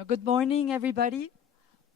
Bueno, good morning, everybody.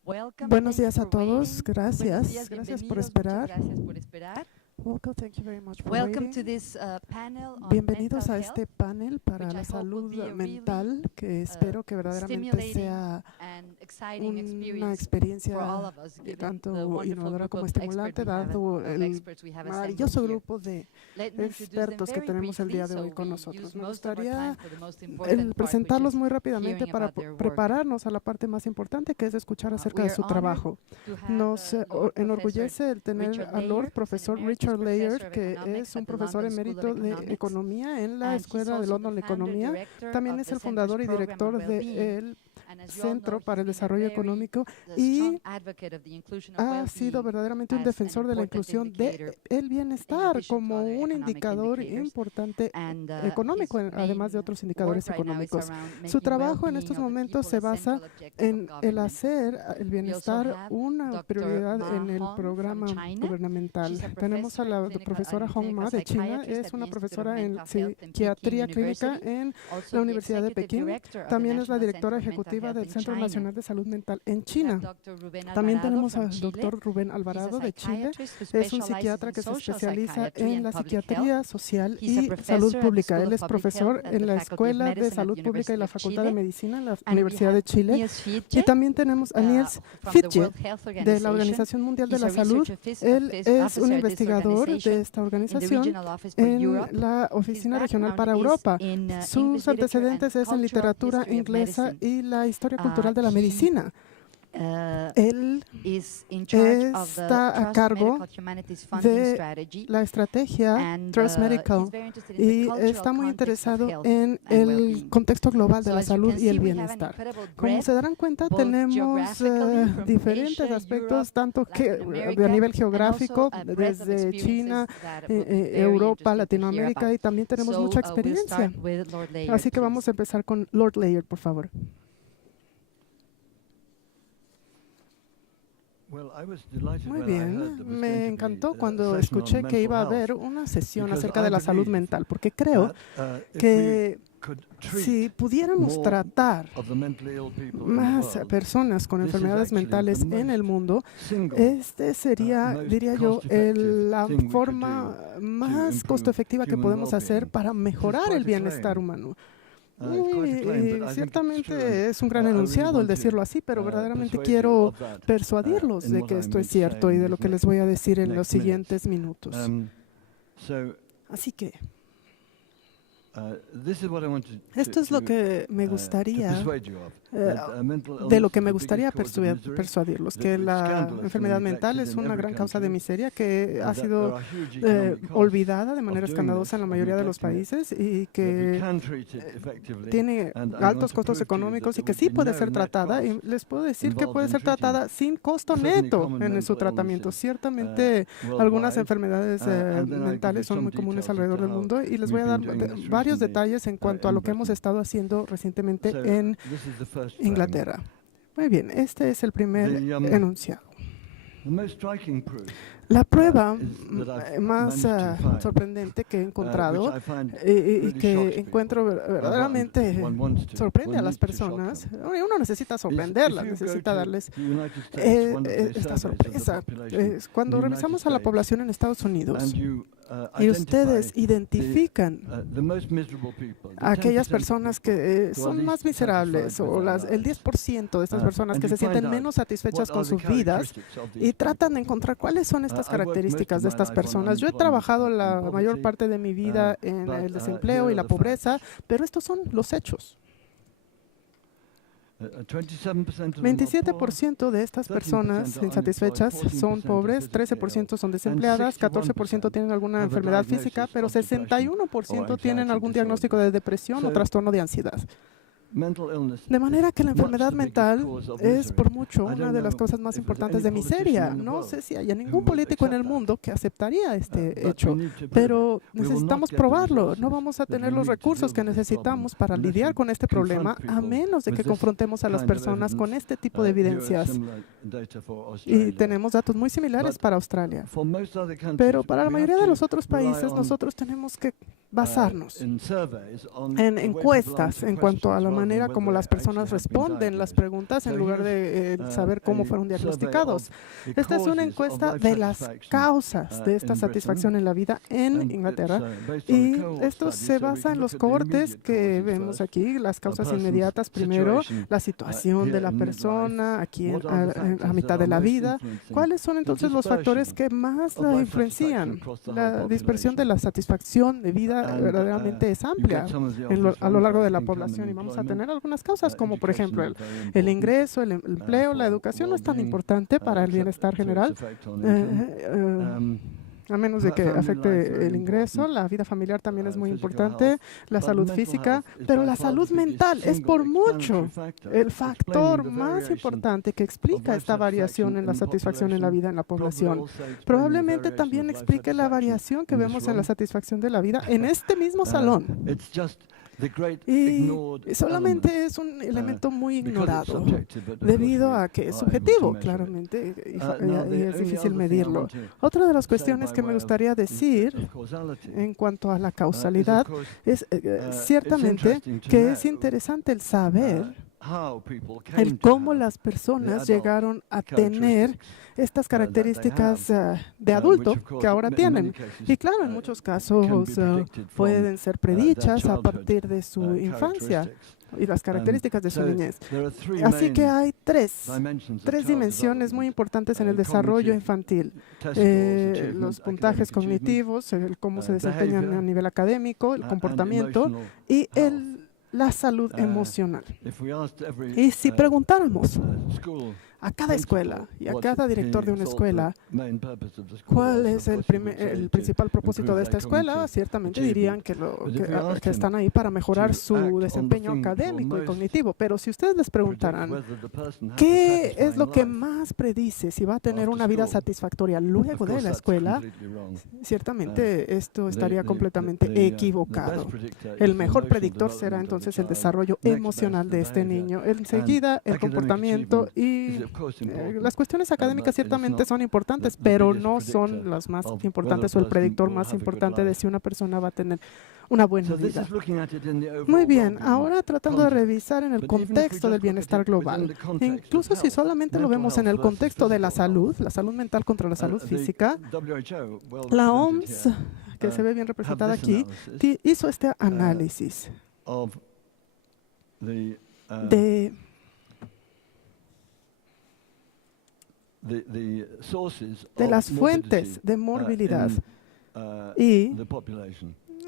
Welcome. Buenos Thanks días a for todos. waiting. Gracias. Buenos días, Gracias por bienvenidos, esperar. Muchas gracias por esperar. Welcome, thank you very much for Welcome to waiting. this panel on Bienvenidos mental a health, este panel para which la I hope salud will be a mental, que really, espero que verdaderamente stimulating sea and exciting una experiencia experiencia for all of us, given the tanto wonderful innovadora group como of estimulante, experts we have dado of el experts we have maravilloso assembled here. grupo de Let me introduce them expertos que very tenemos el día de briefly, hoy so con we nosotros. use Me most of our gustaría time for the most important part, which presentarlos is muy rápidamente hearing para about their work. prepararnos a la parte más importante, que es escuchar acerca We de are su honored trabajo. to have, Nos Lord enorgullece el tener Richard a Layard, Lord who's an Profesor emeritus Richard Layard, professor of que economics es un at the profesor London School of emérito de Economics, Economía en la and he's Escuela de also London de the founder Economía. director También of es the el Center's fundador y Program on director Wellbeing, del and as you all know, Centro he's para el been a Desarrollo very Económico strong y advocate of the inclusion of ha sido well-being verdaderamente un as an defensor de la important inclusión indicator del in bienestar addition to como other un economic indicador indicators. importante And económico, his además de main otros work indicadores right now is económicos. around Su making trabajo en well-being estos of the momentos people se a basa central objective of en el government. hacer el We also bienestar have una Dr. prioridad Ma en el Hong from programa China. gubernamental. She's a Tenemos a professor la in clinical, profesora in Hong clinical Ma de China, psychiatrist es at the una Institute of profesora en Mental Health in Peking psiquiatría clínica University, en also la the Universidad de executive Pekín. director of the También es la National directora Center of Mental ejecutiva Health del in Centro China. Nacional de Salud Mental en We have China. Dr. Rubén También Alvarado tenemos from al Chile. doctor Rubén He's a Alvarado de Chile. psychiatrist who Es un specializes psiquiatra in que se social especializa psychiatry en and la public psiquiatría health. social He's a y professor salud at the pública. School Él of es Public profesor Health at en the la Faculty of Escuela de Medicine at Salud the Pública y University la of Facultad de Chile. Medicina en la And we Universidad have de Chile. Niels Y Fietge, también tenemos a Niels from the Fietge World Health de la Organization. Organización Mundial de He's la a Salud. research Él es un officer at this investigador de organization esta in the organización Regional Office for en Europe. la His Oficina Regional background para is Europa. in Sus English literature and antecedentes es en cultural literatura history of inglesa medicine. y la historia cultural de la He medicina. uh, Él is in charge of the está a Trust cargo Medical Humanities Funding de Strategy, la estrategia and Trust Medical he's very interested in the y cultural está muy context of interesado health en and el well-being. contexto global de So la as you salud can y el see, we have an bienestar. incredible Como breadth, se darán cuenta, both tenemos geographically from diferentes Asia, aspectos, Europe, tanto que Latin a America, nivel and geográfico, also a breadth of desde experiences China, that will be very Europa, interesting to hear Latinoamérica, about. y también tenemos So mucha we'll experiencia. start with Lord Layard, Así que please. vamos a empezar con Lord Layard, por favor. Muy bien, me encantó cuando escuché que iba a haber una sesión acerca de la salud mental, porque creo que si pudiéramos tratar más personas con enfermedades mentales en el mundo, este sería, diría yo, la forma más costo efectiva que podemos hacer para mejorar el bienestar humano. Y ciertamente es un gran enunciado el decirlo así, pero verdaderamente quiero persuadirlos de que esto es cierto y de lo que les voy a decir en los siguientes minutos. Así que esto es lo que me gustaría, de lo que me gustaría persuadirlos, que la enfermedad mental es una gran causa de miseria que ha sido olvidada de manera escandalosa en la mayoría de los países y que tiene altos costos económicos y que sí puede ser tratada. Y les puedo decir que puede ser tratada sin costo neto en su tratamiento. Ciertamente algunas enfermedades mentales son muy comunes alrededor del mundo y les voy a dar varios detalles en cuanto a lo que hemos estado haciendo recientemente en Inglaterra. Muy bien, este es el primer enunciado. La prueba más sorprendente que he encontrado y que encuentro verdaderamente sorprende a las personas, uno necesita sorprenderlas, necesita darles esta sorpresa. Cuando revisamos a la población en Estados Unidos y ustedes identifican a aquellas personas que son más miserables o el 10% de estas personas que se sienten menos satisfechas con sus vidas y tratan de encontrar cuáles son estas características de estas personas. Yo he trabajado la mayor parte de mi vida en el desempleo y la pobreza, pero estos son los hechos. 27% de estas personas insatisfechas son pobres, 13% son desempleadas, 14% tienen alguna enfermedad física, pero 61% tienen algún diagnóstico de depresión o trastorno de ansiedad. De manera que la enfermedad mental es por mucho una de las causas más importantes de miseria. No sé si haya ningún político en el mundo que aceptaría este hecho, pero necesitamos probarlo. No vamos a tener los recursos que necesitamos para lidiar con este problema a menos de que confrontemos a las personas con este tipo de evidencias. Y tenemos datos muy similares para Australia. Pero para la mayoría de los otros países, nosotros tenemos que basarnos en encuestas en cuanto a la manera como las personas responden las preguntas en lugar de saber cómo fueron diagnosticados. Esta es una encuesta de las causas de esta satisfacción en la vida en Inglaterra, y esto se basa en los cohortes que vemos aquí, las causas inmediatas primero, la situación de la persona aquí a mitad de la vida. ¿Cuáles son entonces los factores que más la influencian? La dispersión de la satisfacción de vida verdaderamente es amplia a lo largo de la población, y vamos a tener algunas causas como por ejemplo el ingreso, el empleo, la educación no es tan importante para el bienestar general, a menos de que afecte el ingreso. La vida familiar también es muy importante, la salud física, pero la salud mental es por mucho el factor más importante que explica esta variación en la satisfacción en la vida en la población. Probablemente también explique la variación que vemos en la satisfacción de la vida en este mismo salón. Y solamente es un elemento muy ignorado, debido a que es subjetivo, claramente, y es difícil medirlo. Otra de las cuestiones que me gustaría decir en cuanto a la causalidad es ciertamente que es interesante el saber el cómo las personas llegaron a tener estas características de adulto que ahora tienen. Y claro, en muchos casos pueden ser predichas a partir de su infancia y las características de su niñez. Así que hay tres dimensiones muy importantes en el desarrollo infantil. Los puntajes cognitivos, el cómo se desempeñan a nivel académico, el comportamiento y la salud emocional. Y si preguntáramos a cada escuela y a cada director de una escuela cuál es el principal propósito de esta escuela, ciertamente dirían que están ahí para mejorar su desempeño académico y cognitivo. Pero si ustedes les preguntaran qué es lo que más predice si va a tener una vida satisfactoria luego de la escuela, ciertamente esto estaría completamente equivocado. El mejor predictor será entonces el desarrollo emocional de este niño. Enseguida, el comportamiento y las cuestiones académicas ciertamente son importantes, pero no son las más importantes o el predictor más importante de si una persona va a tener una buena vida. Muy bien, ahora tratando de revisar en el contexto del bienestar global, incluso si solamente lo vemos en el contexto de la salud mental contra la salud física, la OMS, que se ve bien representada aquí, hizo este análisis de las fuentes de morbilidad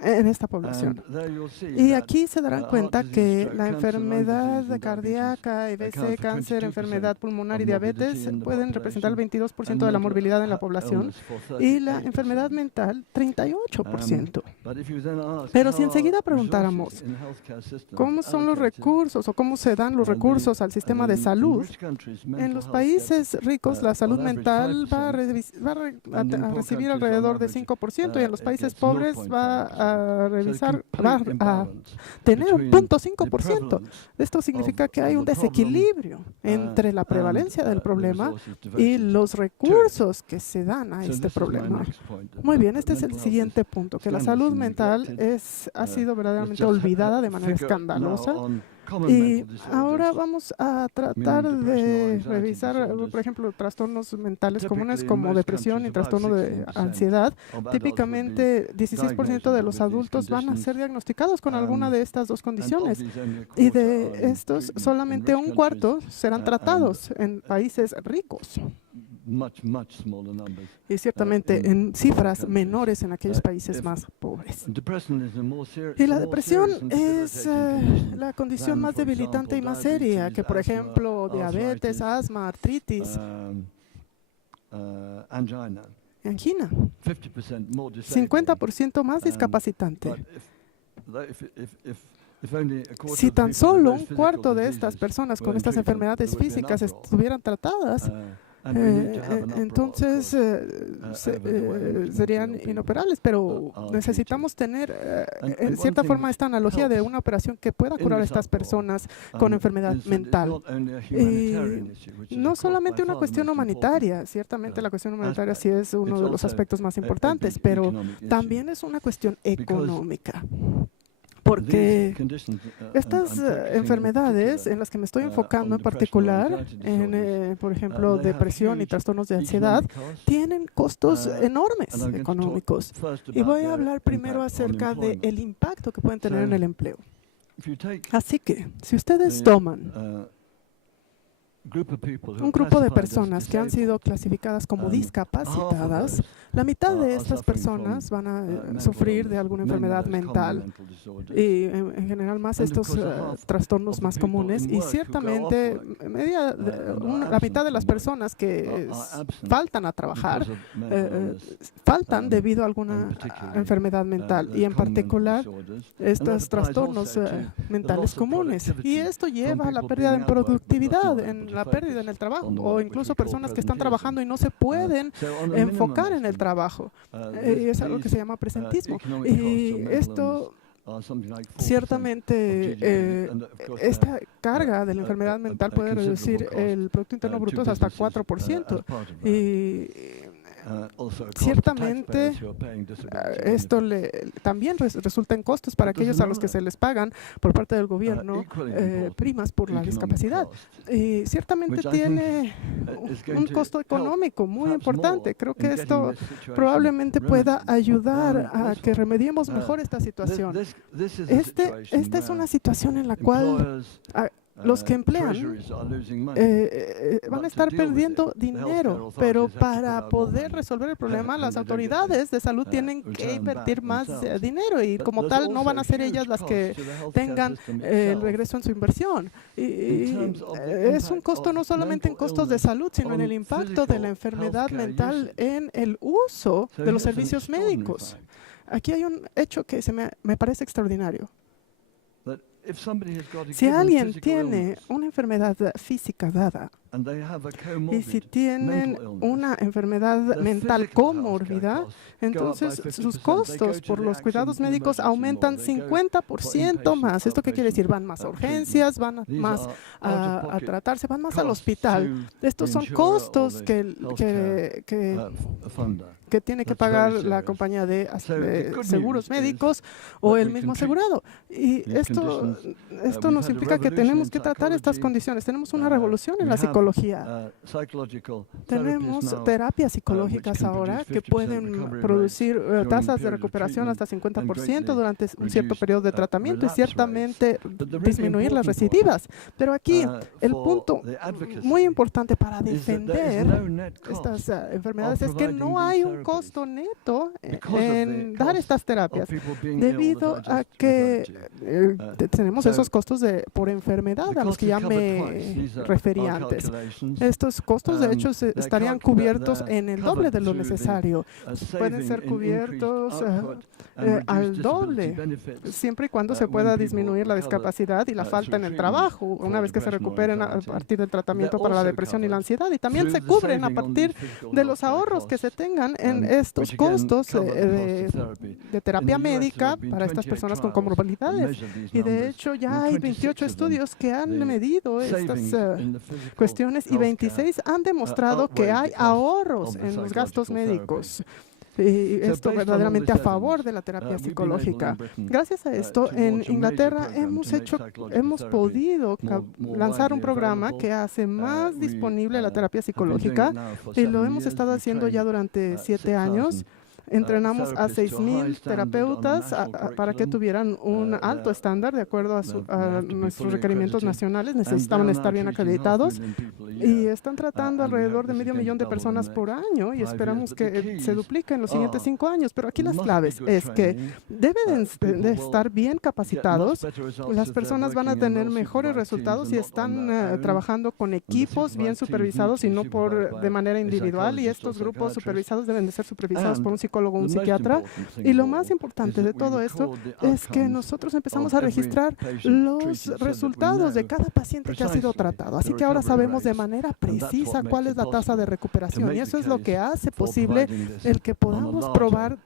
en esta población. Y aquí se darán cuenta que la enfermedad cardíaca, EBC, cáncer, enfermedad pulmonar y diabetes pueden representar el 22% de la morbilidad en la población, y la enfermedad mental 38%. Pero si enseguida preguntáramos cómo son los recursos o cómo se dan los recursos al sistema de salud, en los países ricos la salud mental va a recibir alrededor de 5%, y en los países pobres va a tener un 0.5%. Esto significa que hay un desequilibrio entre la prevalencia del problema y los recursos que se dan a este problema. Muy bien, este es el siguiente punto, que la salud mental ha sido verdaderamente olvidada de manera escandalosa. Y ahora vamos a tratar de revisar, por ejemplo, trastornos mentales comunes como depresión y trastorno de ansiedad. Típicamente, 16% de los adultos van a ser diagnosticados con alguna de estas dos condiciones. Y de estos, solamente un cuarto serán tratados en países ricos. Y ciertamente en cifras menores en aquellos países más pobres. Y la depresión es la condición más debilitante y más seria que, por ejemplo, diabetes, asma, artritis, angina. 50% más discapacitante. Si tan solo un cuarto de estas personas con estas enfermedades físicas estuvieran tratadas, entonces serían inoperables, pero necesitamos tener en cierta forma esta analogía de una operación que pueda curar a estas personas con enfermedad mental. Y no solamente una cuestión humanitaria, ciertamente la cuestión humanitaria sí es uno de los aspectos más importantes, pero también es una cuestión económica. Porque estas enfermedades en las que me estoy enfocando en particular, por ejemplo, depresión y trastornos de ansiedad, tienen costos enormes económicos. Y voy a hablar primero acerca del impacto que pueden tener en el empleo. Así que, si ustedes toman un grupo de personas que han sido clasificadas como discapacitadas, la mitad de estas personas van a sufrir de alguna enfermedad mental y en general más estos trastornos más comunes, y ciertamente la mitad de las personas que faltan a trabajar faltan debido a alguna enfermedad mental, y en particular estos trastornos mentales comunes, y esto lleva a la pérdida de productividad, la pérdida en el trabajo, o incluso personas que están trabajando y no se pueden enfocar en el trabajo. Y es algo que se llama presentismo. Y esto ciertamente, esta carga de la enfermedad mental puede reducir el Producto Interno Bruto hasta 4%. Y ciertamente esto también resulta en costos para aquellos a los que se les pagan por parte del gobierno primas por la discapacidad. Y ciertamente tiene un costo económico muy importante. Creo que esto probablemente pueda ayudar a que remediemos mejor esta situación. Esta es una situación en la cual los que emplean van a estar perdiendo dinero, pero para poder resolver el problema, las autoridades de salud tienen que invertir más dinero, y como tal no van a ser ellas las que tengan el regreso en su inversión. Y es un costo no solamente en costos de salud, sino en el impacto de la enfermedad mental en el uso de los servicios médicos. Aquí hay un hecho que me parece extraordinario. Si alguien tiene una enfermedad física dada y si tienen una enfermedad mental comórbida, entonces sus costos por los cuidados médicos aumentan 50% más. ¿Esto qué quiere decir? Van más a urgencias, van más a tratarse, van más al hospital. Estos son costos que tiene que pagar la compañía de seguros médicos o el mismo asegurado. Y esto nos implica que tenemos que tratar estas condiciones. Tenemos una revolución en la psicología. Tenemos terapias psicológicas ahora que pueden producir tasas de recuperación hasta 50% durante un cierto periodo de tratamiento y ciertamente disminuir las recidivas. Pero aquí el punto muy importante para defender estas enfermedades es que no hay un costo neto en dar estas terapias, debido a que tenemos esos costos por enfermedad a los que ya me referí antes. Estos costos, de hecho, estarían cubiertos en el doble de lo necesario. Pueden ser cubiertos al doble, siempre y cuando se pueda disminuir la discapacidad y la falta en el trabajo, una vez que se recuperen a partir del tratamiento para la depresión y la ansiedad. Y también se cubren a partir de los ahorros que se tengan en estos costos de terapia médica para estas personas con comorbilidades. Y de hecho ya hay 28 estudios que han medido estas cuestiones y 26 han demostrado que hay ahorros en los gastos médicos. Y esto verdaderamente a favor de la terapia psicológica. Gracias a esto, en Inglaterra hemos podido lanzar un programa que hace más disponible la terapia psicológica, y lo hemos estado haciendo ya durante 7 años. Entrenamos a 6,000 terapeutas para que tuvieran un alto estándar de acuerdo a nuestros requerimientos nacionales. Necesitaban estar bien acreditados y están tratando alrededor de 500,000 de personas por año, y esperamos que se duplique en los siguientes 5 años. Pero aquí las claves es que deben de estar bien capacitados. Las personas van a tener mejores resultados si están trabajando con equipos bien supervisados y no de manera individual, y estos grupos supervisados deben de ser supervisados por un psicólogo, un psiquiatra. Y lo más importante de todo esto es que nosotros empezamos a registrar los resultados de cada paciente que ha sido tratado. Así que ahora sabemos de manera precisa cuál es la tasa de recuperación. Y eso es lo que hace posible el que podamos probar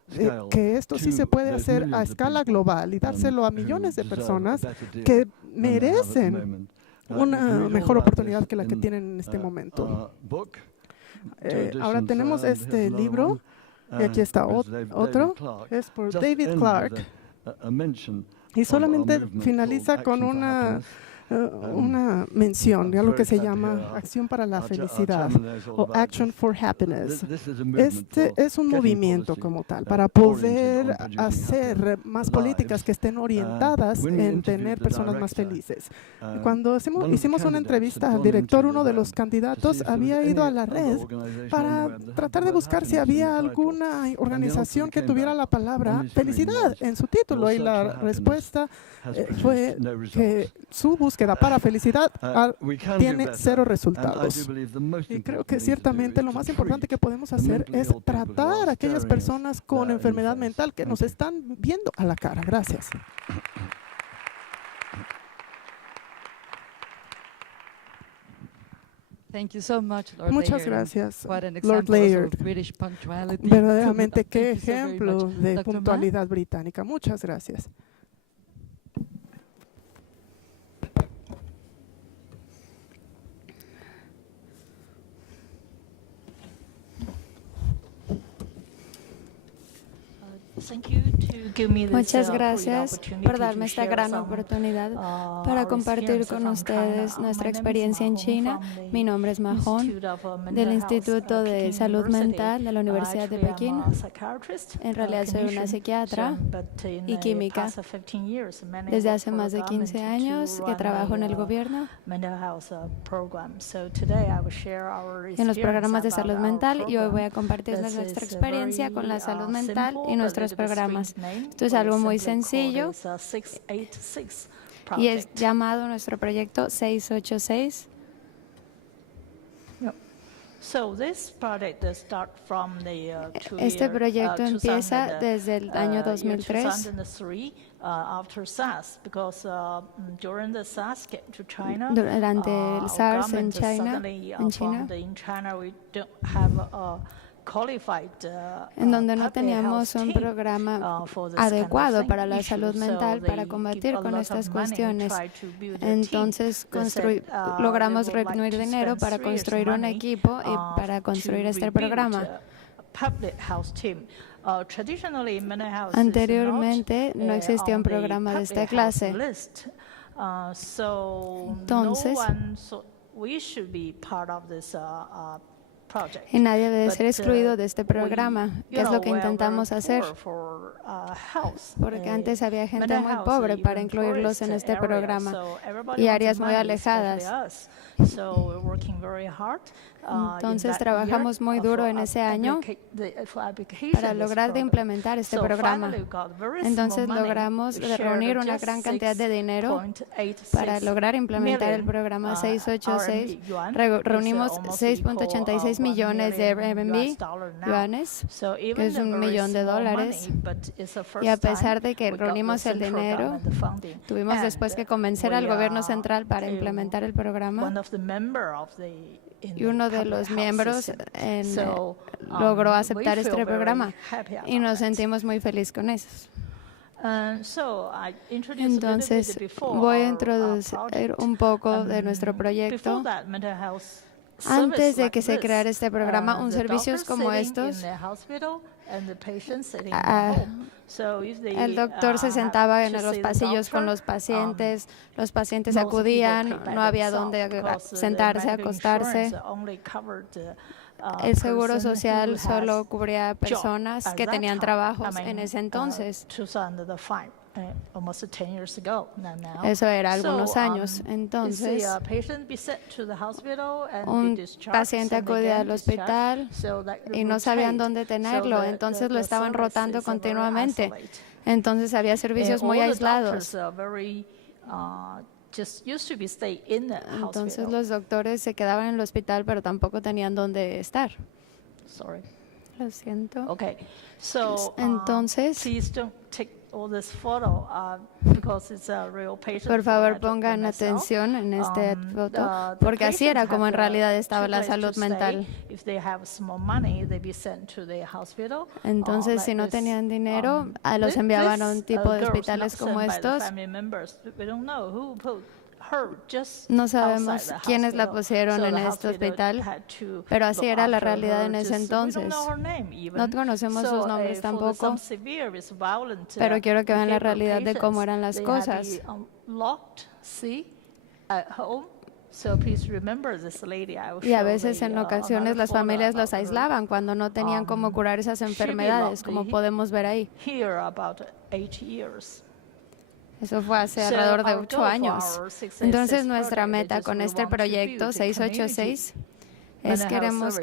que esto sí se puede hacer a escala global y dárselo a millones de personas que merecen una mejor oportunidad que la que tienen en este momento. Ahora tenemos este libro, y aquí está otro, es por David Clark, y solamente finaliza con una mención de algo que se llama Acción para la Felicidad o Action for Happiness. Este es un movimiento como tal para poder hacer más políticas que estén orientadas en tener personas más felices. Cuando hicimos una entrevista al director, uno de los candidatos había ido a la red para tratar de buscar si había alguna organización que tuviera la palabra felicidad en su título, y la respuesta fue que su búsqueda para felicidad tiene 0 resultados. Y creo que ciertamente lo más importante que podemos hacer es tratar a aquellas personas con enfermedad mental que nos están viendo a la cara. Gracias. Muchas gracias, Lord Layard. Verdaderamente, qué ejemplo de puntualidad británica. Muchas gracias. Muchas gracias por darme esta gran oportunidad para compartir con ustedes nuestra experiencia en China. Mi nombre es Ma Hong, del Instituto de Salud Mental de la Universidad de Pekín. En realidad soy una psiquiatra y química. Desde hace más de 15 años que trabajo en el gobierno en los programas de salud mental, y hoy voy a compartirles nuestra experiencia con la salud mental y nuestros programas. Esto es algo muy sencillo y es llamado nuestro proyecto 686. Este proyecto empieza desde el año 2003. Durante el SARS en China, en donde no teníamos un programa adecuado para la salud mental para combatir con estas cuestiones. Entonces logramos reunir dinero para construir un equipo y para construir este programa. Anteriormente no existía un programa de esta clase. Entonces, y nadie debe ser excluido de este programa, que es lo que intentamos hacer. Porque antes había gente muy pobre para incluirlos en este programa y áreas muy alejadas. Entonces trabajamos muy duro en ese año para lograr de implementar este programa. Entonces logramos reunir una gran cantidad de dinero para lograr implementar el programa 686. Reunimos 6.86 millones de RMB, yuanes, que es $1 millón. Y a pesar de que reunimos el dinero, tuvimos después que convencer al gobierno central para implementar el programa. Y uno de los miembros logró aceptar este programa y nos sentimos muy felices con eso. Entonces, voy a introducir un poco de nuestro proyecto. Antes de que se creara este programa, un servicios como estos, el doctor se sentaba en los pasillos con los pacientes acudían, no había dónde sentarse, acostarse. El seguro social solo cubría personas que tenían trabajos en ese entonces. Eso era algunos años. Entonces, un paciente acudía al hospital y no sabían dónde tenerlo, entonces lo estaban rotando continuamente. Entonces había servicios muy aislados. Entonces los doctores se quedaban en el hospital, pero tampoco tenían dónde estar. Lo siento. Entonces, Por favor, pongan atención en esta foto, porque así era como en realidad estaba la salud mental. Entonces, si no tenían dinero, los enviaban a un tipo de hospitales como estos. No sabemos quiénes la pusieron en este hospital, pero así era la realidad en ese entonces. No conocemos sus nombres tampoco, pero quiero que vean la realidad de cómo eran las cosas. Y a veces, en ocasiones, las familias los aislaban cuando no tenían cómo curar esas enfermedades, como podemos ver ahí. Eso fue hace alrededor de 8 años. Entonces, nuestra meta con este proyecto 686 es queremos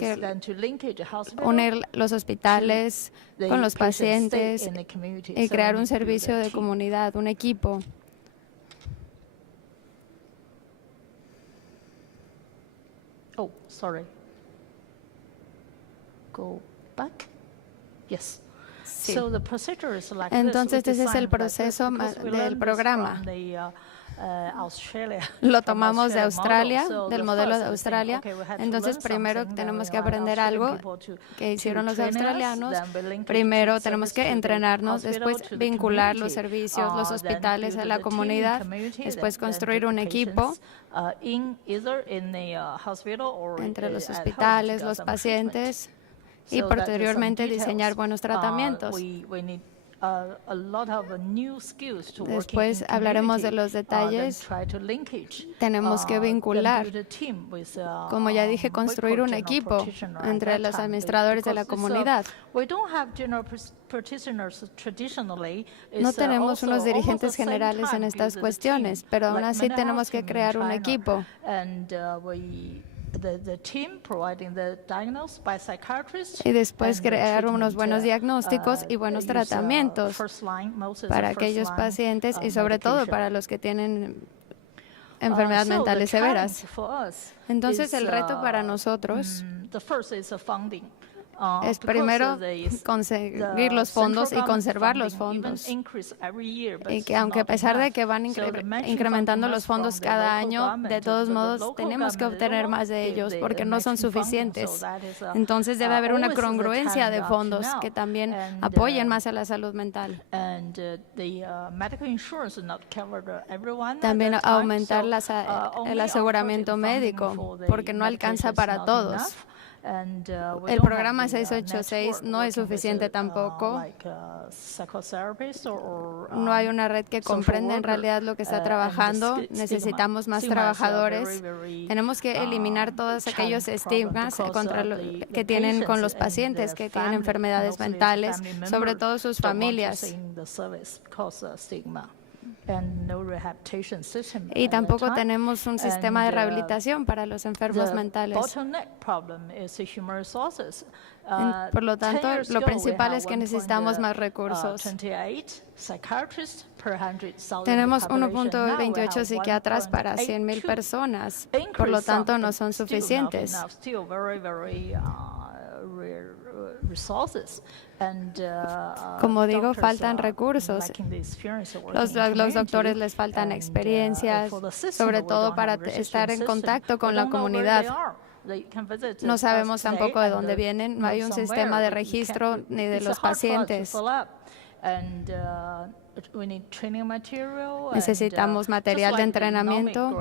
unir los hospitales con los pacientes y crear un servicio de comunidad, un equipo. Oh, sorry. Go back. Yes. Sí. Entonces, ese es el proceso del programa. Lo tomamos de Australia, del modelo de Australia. Entonces, primero tenemos que aprender algo que hicieron los australianos. Primero tenemos que entrenarnos, después vincular los servicios, los hospitales a la comunidad, después construir un equipo entre los hospitales, los pacientes, y posteriormente diseñar buenos tratamientos. Después hablaremos de los detalles. Tenemos que vincular, como ya dije, construir un equipo entre los administradores de la comunidad. No tenemos unos dirigentes generales en estas cuestiones, pero aún así tenemos que crear un equipo. Y después crear unos buenos diagnósticos y buenos tratamientos para aquellos pacientes y sobre todo para los que tienen enfermedades mentales severas. Entonces, el reto para nosotros es primero conseguir los fondos y conservar los fondos. Y que aunque a pesar de que van incrementando los fondos cada año, de todos modos tenemos que obtener más de ellos porque no son suficientes. Entonces debe haber una congruencia de fondos que también apoyen más a la salud mental. También aumentar el aseguramiento médico porque no alcanza para todos. El programa 686 no es suficiente tampoco. No hay una red que comprenda en realidad lo que está trabajando. Necesitamos más trabajadores. Tenemos que eliminar todos aquellos estigmas que tienen con los pacientes que tienen enfermedades mentales, sobre todo sus familias. Y tampoco tenemos un sistema de rehabilitación para los enfermos mentales. Por lo tanto, lo principal es que necesitamos más recursos. Tenemos 1.28 psiquiatras para 100,000 personas. Por lo tanto, no son suficientes. Como digo, faltan recursos. Los doctores les faltan experiencias, sobre todo para estar en contacto con la comunidad. No sabemos tampoco de dónde vienen, no hay un sistema de registro ni de los pacientes. Necesitamos material de entrenamiento.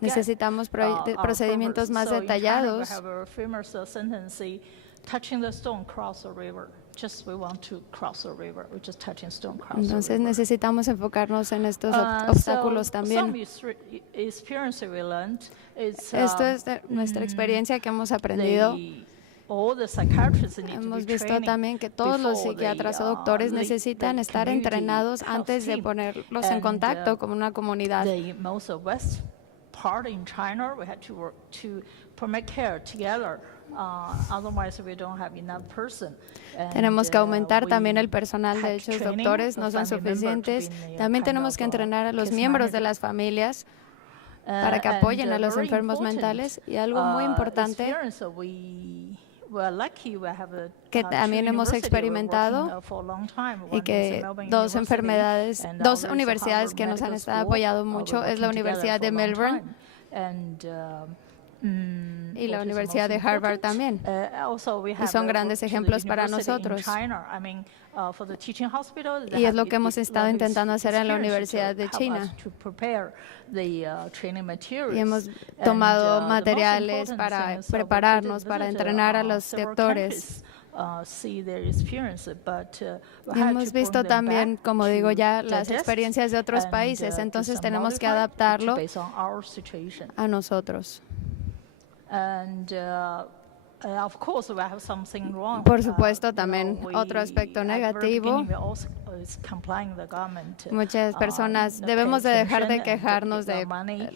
Necesitamos procedimientos más detallados. Entonces necesitamos enfocarnos en estos obstáculos también. Esto es nuestra experiencia que hemos aprendido. Hemos visto también que todos los psiquiatras o doctores necesitan estar entrenados antes de ponerlos en contacto con una comunidad. Tenemos que aumentar también el personal. De hecho, los doctores no son suficientes. También tenemos que entrenar a los miembros de las familias para que apoyen a los enfermos mentales. Y algo muy importante que también hemos experimentado y que dos universidades que nos han estado apoyando mucho es la Universidad de Melbourne y la Universidad de Harvard también. Y son grandes ejemplos para nosotros. Y es lo que hemos estado intentando hacer en la Universidad de China. Y hemos tomado materiales para prepararnos, para entrenar a los doctores. Y hemos visto también, como digo ya, las experiencias de otros países, entonces tenemos que adaptarlo a nosotros. Por supuesto, también otro aspecto negativo. Muchas personas debemos de dejar de quejarnos de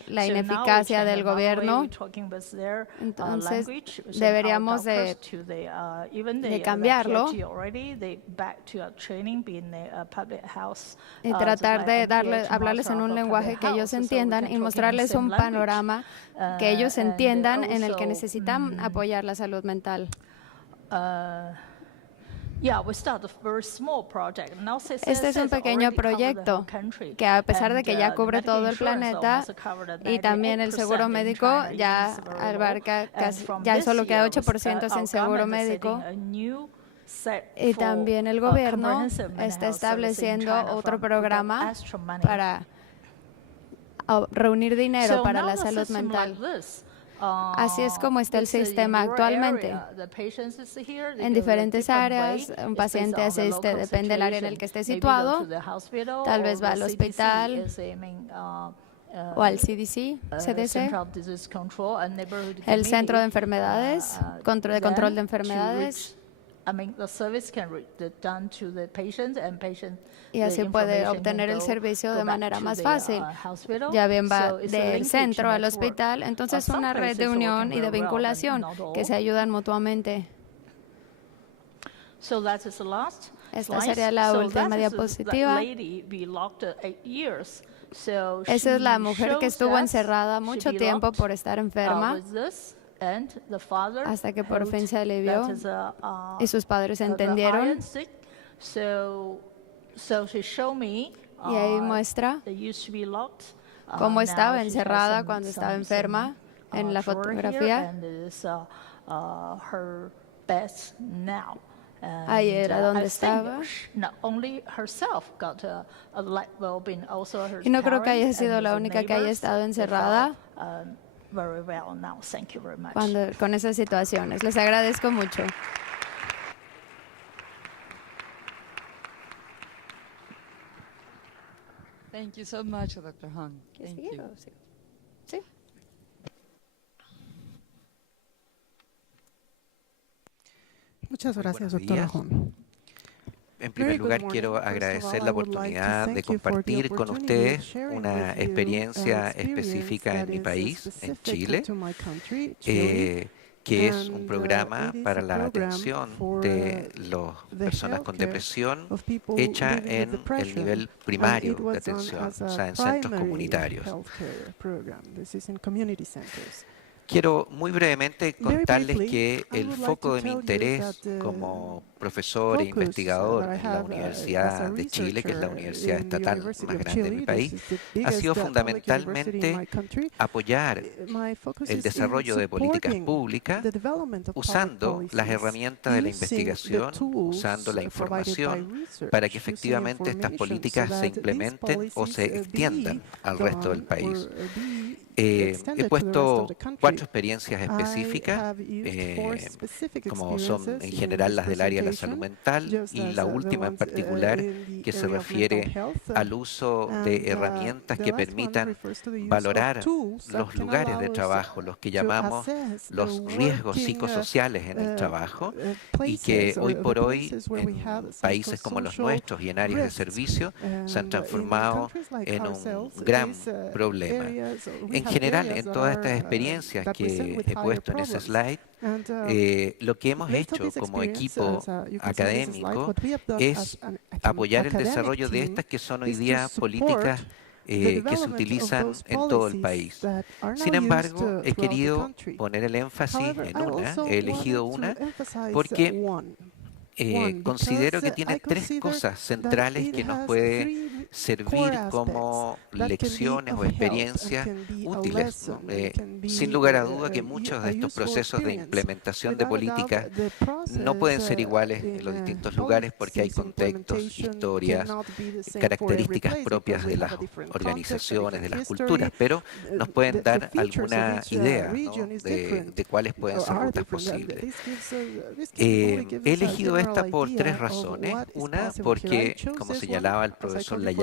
la ineficacia del gobierno. Entonces, deberíamos de cambiarlo y tratar de hablarles en un lenguaje que ellos entiendan y mostrarles un panorama que ellos entiendan en el que necesitan apoyar la salud mental. Este es un pequeño proyecto que, a pesar de que ya cubre todo el planeta y también el seguro médico ya abarca ya solo queda 8% sin seguro médico. Y también el gobierno está estableciendo otro programa para reunir dinero para la salud mental. Así es como está el sistema actualmente. En diferentes áreas, un paciente asiste, depende del área en el que esté situado, tal vez va al hospital o al CDC, el Centro de Enfermedades, de Control de Enfermedades. Y así puede obtener el servicio de manera más fácil. Ya bien va del centro al hospital, entonces una red de unión y de vinculación que se ayudan mutuamente. Esta sería la última diapositiva. Esa es la mujer que estuvo encerrada mucho tiempo por estar enferma, hasta que por fin se alivió y sus padres entendieron. Y ahí muestra cómo estaba encerrada cuando estaba enferma en la fotografía. Ahí era donde estaba. Y no creo que haya sido la única que haya estado encerrada con esas situaciones. Les agradezco mucho. Thank you so much, Dr. Hong. Thank you. Sí. Muchas gracias, doctora Hong. En primer lugar, quiero agradecer la oportunidad de compartir con ustedes una experiencia específica en mi país, en Chile, que es un programa para la atención de las personas con depresión hecha en el nivel primario de atención, o sea, en centros comunitarios. Quiero muy brevemente contarles que el foco de mi interés como profesor e investigador en la Universidad de Chile, que es la universidad estatal más grande de mi país, ha sido fundamentalmente apoyar el desarrollo de políticas públicas usando las herramientas de la investigación, usando la información, para que efectivamente estas políticas se implementen o se extiendan al resto del país. He puesto 4 experiencias específicas, como son en general las del área de la salud mental, y la última en particular que se refiere al uso de herramientas que permitan valorar los lugares de trabajo, los que llamamos los riesgos psicosociales en el trabajo, y que hoy por hoy en países como los nuestros y en áreas de servicio se han transformado en un gran problema. En general, en todas estas experiencias que he puesto en ese slide, lo que hemos hecho como equipo académico es apoyar el desarrollo de estas que son hoy día políticas que se utilizan en todo el país. Sin embargo, he querido poner el énfasis en una, he elegido una, porque considero que tiene tres cosas centrales que nos puede servir como lecciones o experiencias útiles. Sin lugar a duda que muchos de estos procesos de implementación de políticas no pueden ser iguales en los distintos lugares porque hay contextos, historias, características propias de las organizaciones, de las culturas, pero nos pueden dar alguna idea, ¿no?, de cuáles pueden ser rutas posibles. He elegido esta por tres razones. Una, porque, como señalaba el profesor Layard,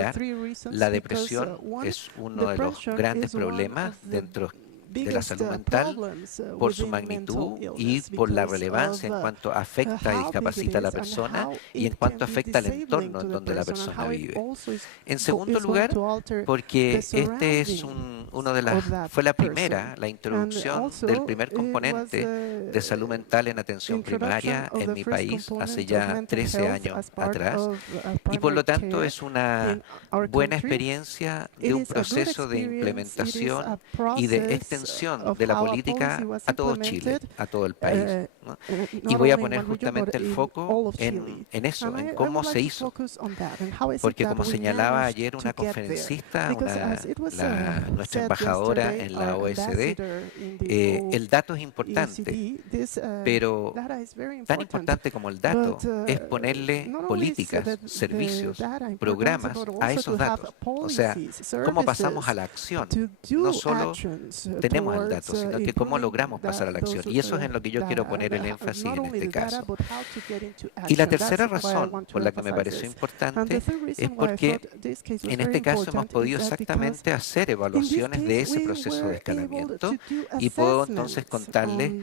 la depresión es uno de los grandes problemas dentro de la salud mental por su magnitud y por la relevancia en cuanto afecta y discapacita a la persona y en cuanto afecta al entorno en donde la persona vive. En segundo lugar, porque este es fue la introducción del primer componente de salud mental en atención primaria en mi país hace ya 13 años atrás, y por lo tanto es una buena experiencia de un proceso de implementación y de extensión de la política a todo Chile, a todo el país, ¿no? Y voy a poner justamente el foco en eso, en cómo se hizo. Porque como señalaba ayer una conferencista, nuestra embajadora en la OSD, el dato es importante, pero tan importante como el dato es ponerle políticas, servicios, programas a esos datos. O sea, cómo pasamos a la acción. No solo tenemos el dato, sino que cómo logramos pasar a la acción. Y eso es en lo que yo quiero poner el énfasis en este caso. Y la tercera razón por la que me pareció importante es porque en este caso hemos podido exactamente hacer evaluaciones de ese proceso de escalamiento y puedo entonces contarles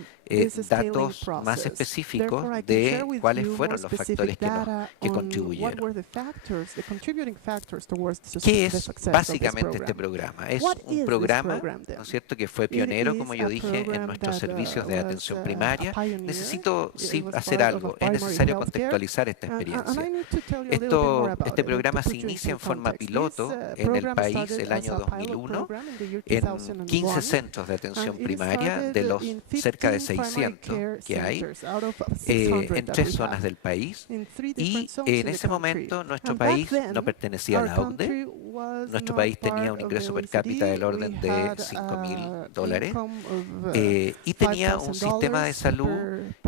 datos más específicos de cuáles fueron los factores que contribuyeron. ¿Qué es básicamente este programa? Es un programa, ¿no es cierto?, que fue pionero, como yo dije, en nuestros servicios de atención primaria. Necesito hacer algo, es necesario contextualizar esta experiencia. Este programa se inicia en forma piloto en el país el año 2001 en 15 centros de atención primaria de los cerca de 600 que hay en 3 zonas del país, y en ese momento nuestro país no pertenecía a la OCDE. Nuestro país tenía un ingreso per cápita del orden de $5.000 y tenía un sistema de salud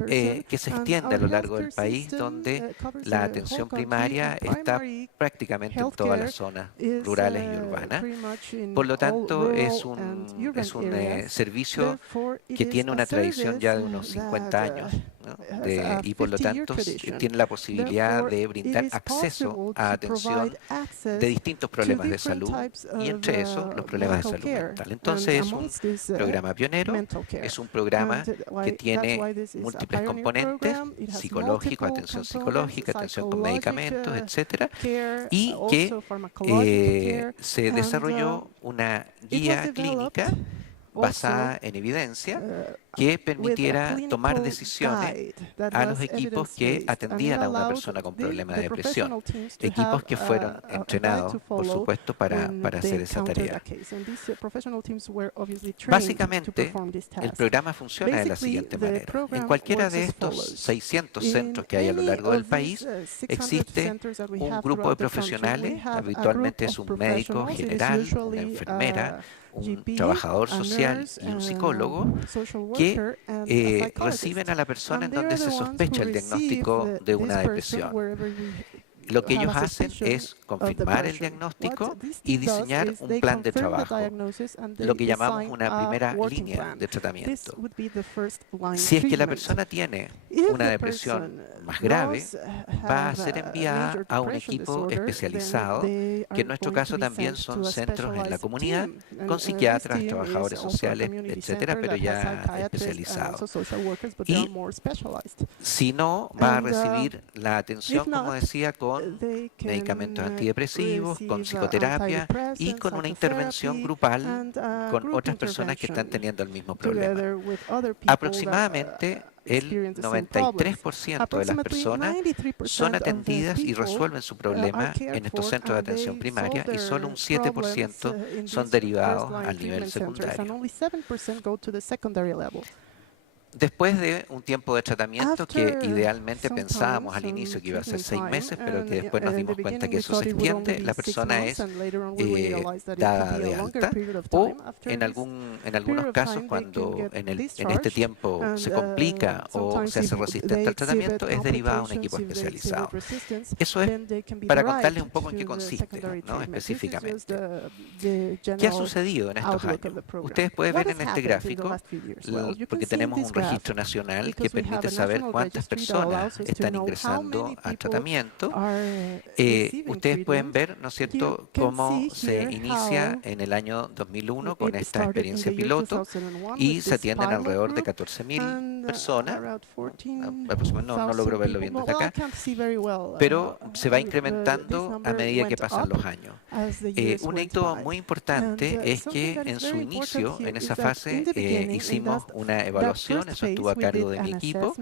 que se extiende a lo largo del país, donde la atención primaria está prácticamente en todas las zonas rurales y urbanas. Por lo tanto, es un servicio que tiene una tradición ya de unos 50 años, ¿no? Y por lo tanto tiene la posibilidad de brindar acceso a atención de distintos problemas de salud, y entre esos los problemas de salud mental. Entonces es un programa pionero, es un programa que tiene múltiples componentes: psicológico, atención psicológica, atención con medicamentos, etcétera, y que se desarrolló una guía clínica basada en evidencia que permitiera tomar decisiones a los equipos que atendían a una persona con problema de depresión, equipos que fueron entrenados, por supuesto, para hacer esa tarea. Básicamente, el programa funciona de la siguiente manera. En cualquiera de estos 600 centros que hay a lo largo del país, existe un grupo de profesionales, habitualmente es un médico general, una enfermera, un trabajador social y un psicólogo, que reciben a la persona en donde se sospecha el diagnóstico de una depresión. Lo que ellos hacen es confirmar el diagnóstico y diseñar un plan de trabajo, lo que llamamos una primera línea de tratamiento. Si es que la persona tiene una depresión más grave, va a ser enviada a un equipo especializado, que en nuestro caso también son centros en la comunidad, con psiquiatras, trabajadores sociales, etcétera, pero ya especializados. Y si no, va a recibir la atención, como decía, con medicamentos antidepresivos, con psicoterapia y con una intervención grupal con otras personas que están teniendo el mismo problema. Aproximadamente el 93% de las personas son atendidas y resuelven su problema en estos centros de atención primaria y solo un 7% son derivados al nivel secundario. Después de un tiempo de tratamiento que idealmente pensábamos al inicio que iba a ser 6 meses, pero que después nos dimos cuenta que eso se extiende, la persona es dada de alta o en algunos casos cuando en este tiempo se complica o se hace resistente al tratamiento, es derivada a un equipo especializado. Eso es para contarles un poco en qué consiste, ¿no? Específicamente. ¿Qué ha sucedido en estos años? Ustedes pueden ver en este gráfico, porque tenemos un registro nacional que permite saber cuántas personas están ingresando al tratamiento. Ustedes pueden ver, ¿no es cierto?, cómo se inicia en el año 2001 con esta experiencia piloto y se atienden alrededor de 14.000 personas. No logro verlo bien desde acá, pero se va incrementando a medida que pasan los años. Un hito muy importante es que en su inicio, en esa fase, hicimos una evaluación, eso estuvo a cargo de mi equipo,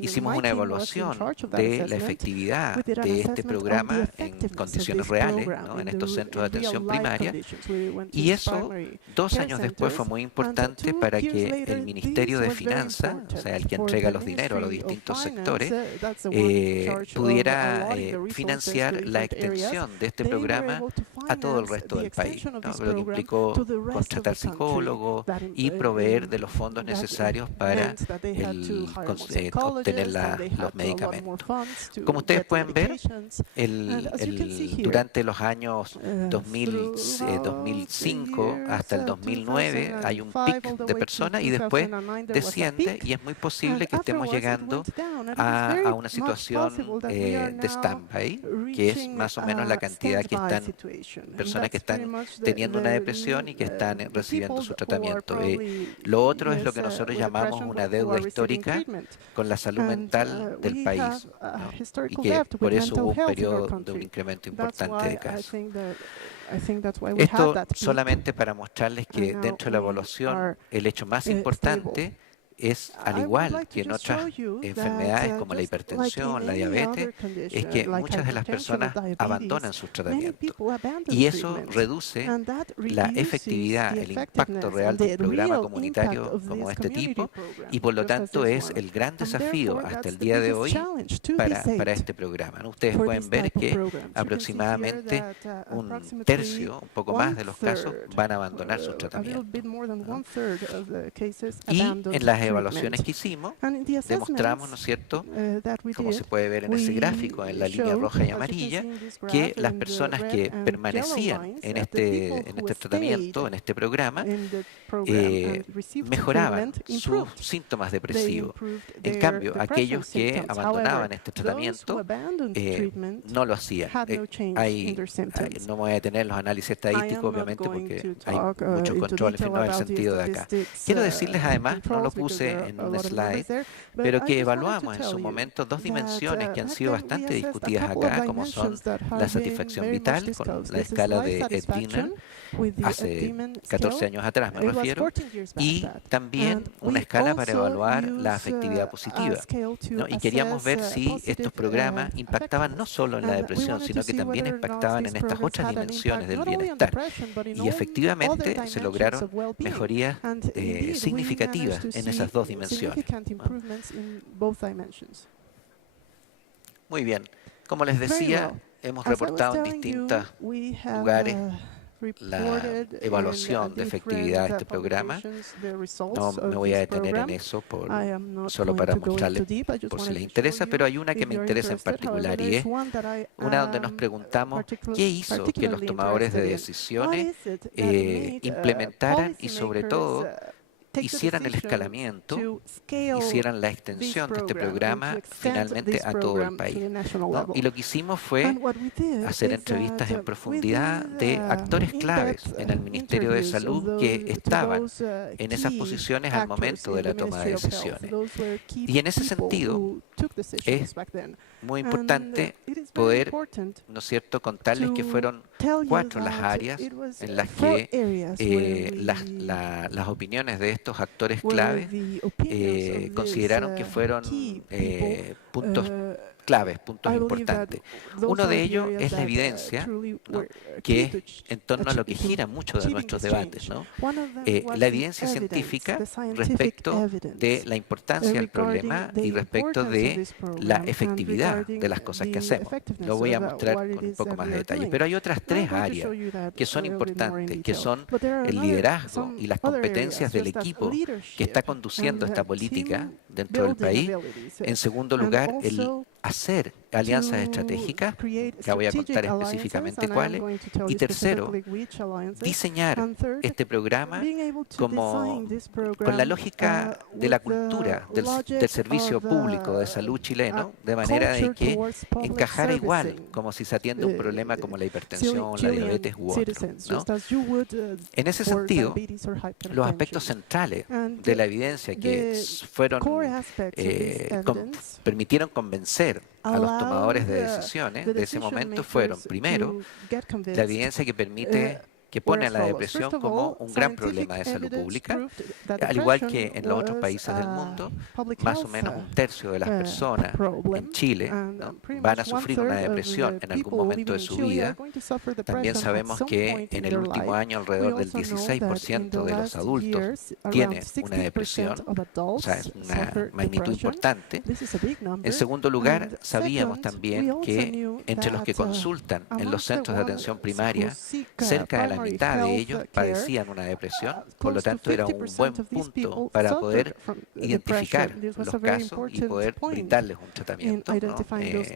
hicimos una evaluación de la efectividad de este programa en condiciones reales, ¿no?, en estos centros de atención primaria, y eso 2 años después fue muy importante para que el Ministerio de Finanzas, o sea, el que entrega los dineros a los distintos sectores, pudiera financiar la extensión de este programa a todo el resto del país, ¿no?, lo que implicó contratar psicólogos y proveer de los fondos necesarios para obtener los medicamentos. Como ustedes pueden ver, durante los años 2005 hasta el 2009 hay un pic de personas y después desciende y es muy posible que estemos llegando a una situación de stand-by, que es más o menos la cantidad que están personas que están teniendo una depresión y que están recibiendo su tratamiento. Lo otro es lo que nosotros llamamos una deuda histórica con la salud mental del país, ¿no?, y que por eso hubo un periodo de un incremento importante de casos. Esto solamente para mostrarles que dentro de la evaluación el hecho más importante es, al igual que en otras enfermedades como la hipertensión, la diabetes, es que muchas de las personas abandonan sus tratamientos y eso reduce la efectividad, el impacto real de un programa comunitario como este tipo y por lo tanto es el gran desafío hasta el día de hoy para este programa, ¿no? Ustedes pueden ver que aproximadamente un tercio, un poco más de los casos van a abandonar sus tratamientos, ¿no? Y en las evaluaciones que hicimos, demostramos, ¿no es cierto?, como se puede ver en ese gráfico, en la línea roja y amarilla, que las personas que permanecían en este tratamiento, en este programa, mejoraban sus síntomas depresivos. En cambio, aquellos que abandonaban este tratamiento no lo hacían. No me voy a detener en los análisis estadísticos, obviamente, porque hay mucho control, en fin, no es el sentido de acá. Quiero decirles además, no lo puse en un slide, pero que evaluamos en su momento 2 dimensiones que han sido bastante discutidas acá, como son la satisfacción vital, con la escala de Ed Diener, hace 14 años atrás me refiero, y también una escala para evaluar la afectividad positiva, ¿no? Y queríamos ver si estos programas impactaban no solo en la depresión, sino que también impactaban en estas otras dimensiones del bienestar. Y efectivamente se lograron mejorías significativas en esas 2 dimensiones. Muy bien. Como les decía, hemos reportado en distintos lugares la evaluación de efectividad de este programa. No me voy a detener en eso solo para mostrarles por si les interesa, pero hay una que me interesa en particular y es una donde nos preguntamos qué hizo que los tomadores de decisiones implementaran y sobre todo hicieran el escalamiento, hicieran la extensión de este programa finalmente a todo el país, ¿no? Y lo que hicimos fue hacer entrevistas en profundidad de actores claves en el Ministerio de Salud que estaban en esas posiciones al momento de la toma de decisiones. Y en ese sentido es muy importante poder, ¿no es cierto?, contarles que fueron 4 las áreas en las que las opiniones de estos actores clave consideraron que fueron puntos claves, puntos importantes. Uno de ellos es la evidencia, ¿no?, que es en torno a lo que gira mucho de nuestros debates, ¿no? La evidencia científica respecto de la importancia del problema y respecto de la efectividad de las cosas que hacemos. Lo voy a mostrar con un poco más de detalle. Pero hay otras 3 áreas que son importantes, que son el liderazgo y las competencias del equipo que está conduciendo esta política dentro del país. En segundo lugar, el hacer alianzas estratégicas, ya voy a contar específicamente cuáles. Y tercero, diseñar este programa con la lógica de la cultura del servicio público de salud chileno, de manera de que encajara igual como si se atiende un problema como la hipertensión, la diabetes u otro, ¿no? En ese sentido, los aspectos centrales de la evidencia que fueron permitieron convencer a los tomadores de decisiones de ese momento fueron, primero, la evidencia que pone a la depresión como un gran problema de salud pública, al igual que en los otros países del mundo. Más o menos 1/3 de las personas en Chile, ¿no?, van a sufrir una depresión en algún momento de su vida. También sabemos que en el último año alrededor del 16% de los adultos tiene una depresión, o sea, es una magnitud importante. En segundo lugar, sabíamos también que entre los que consultan en los centros de atención primaria, cerca de la mitad de ellos padecían una depresión, por lo tanto era un buen punto para poder identificar los casos y poder brindarles un tratamiento, ¿no?,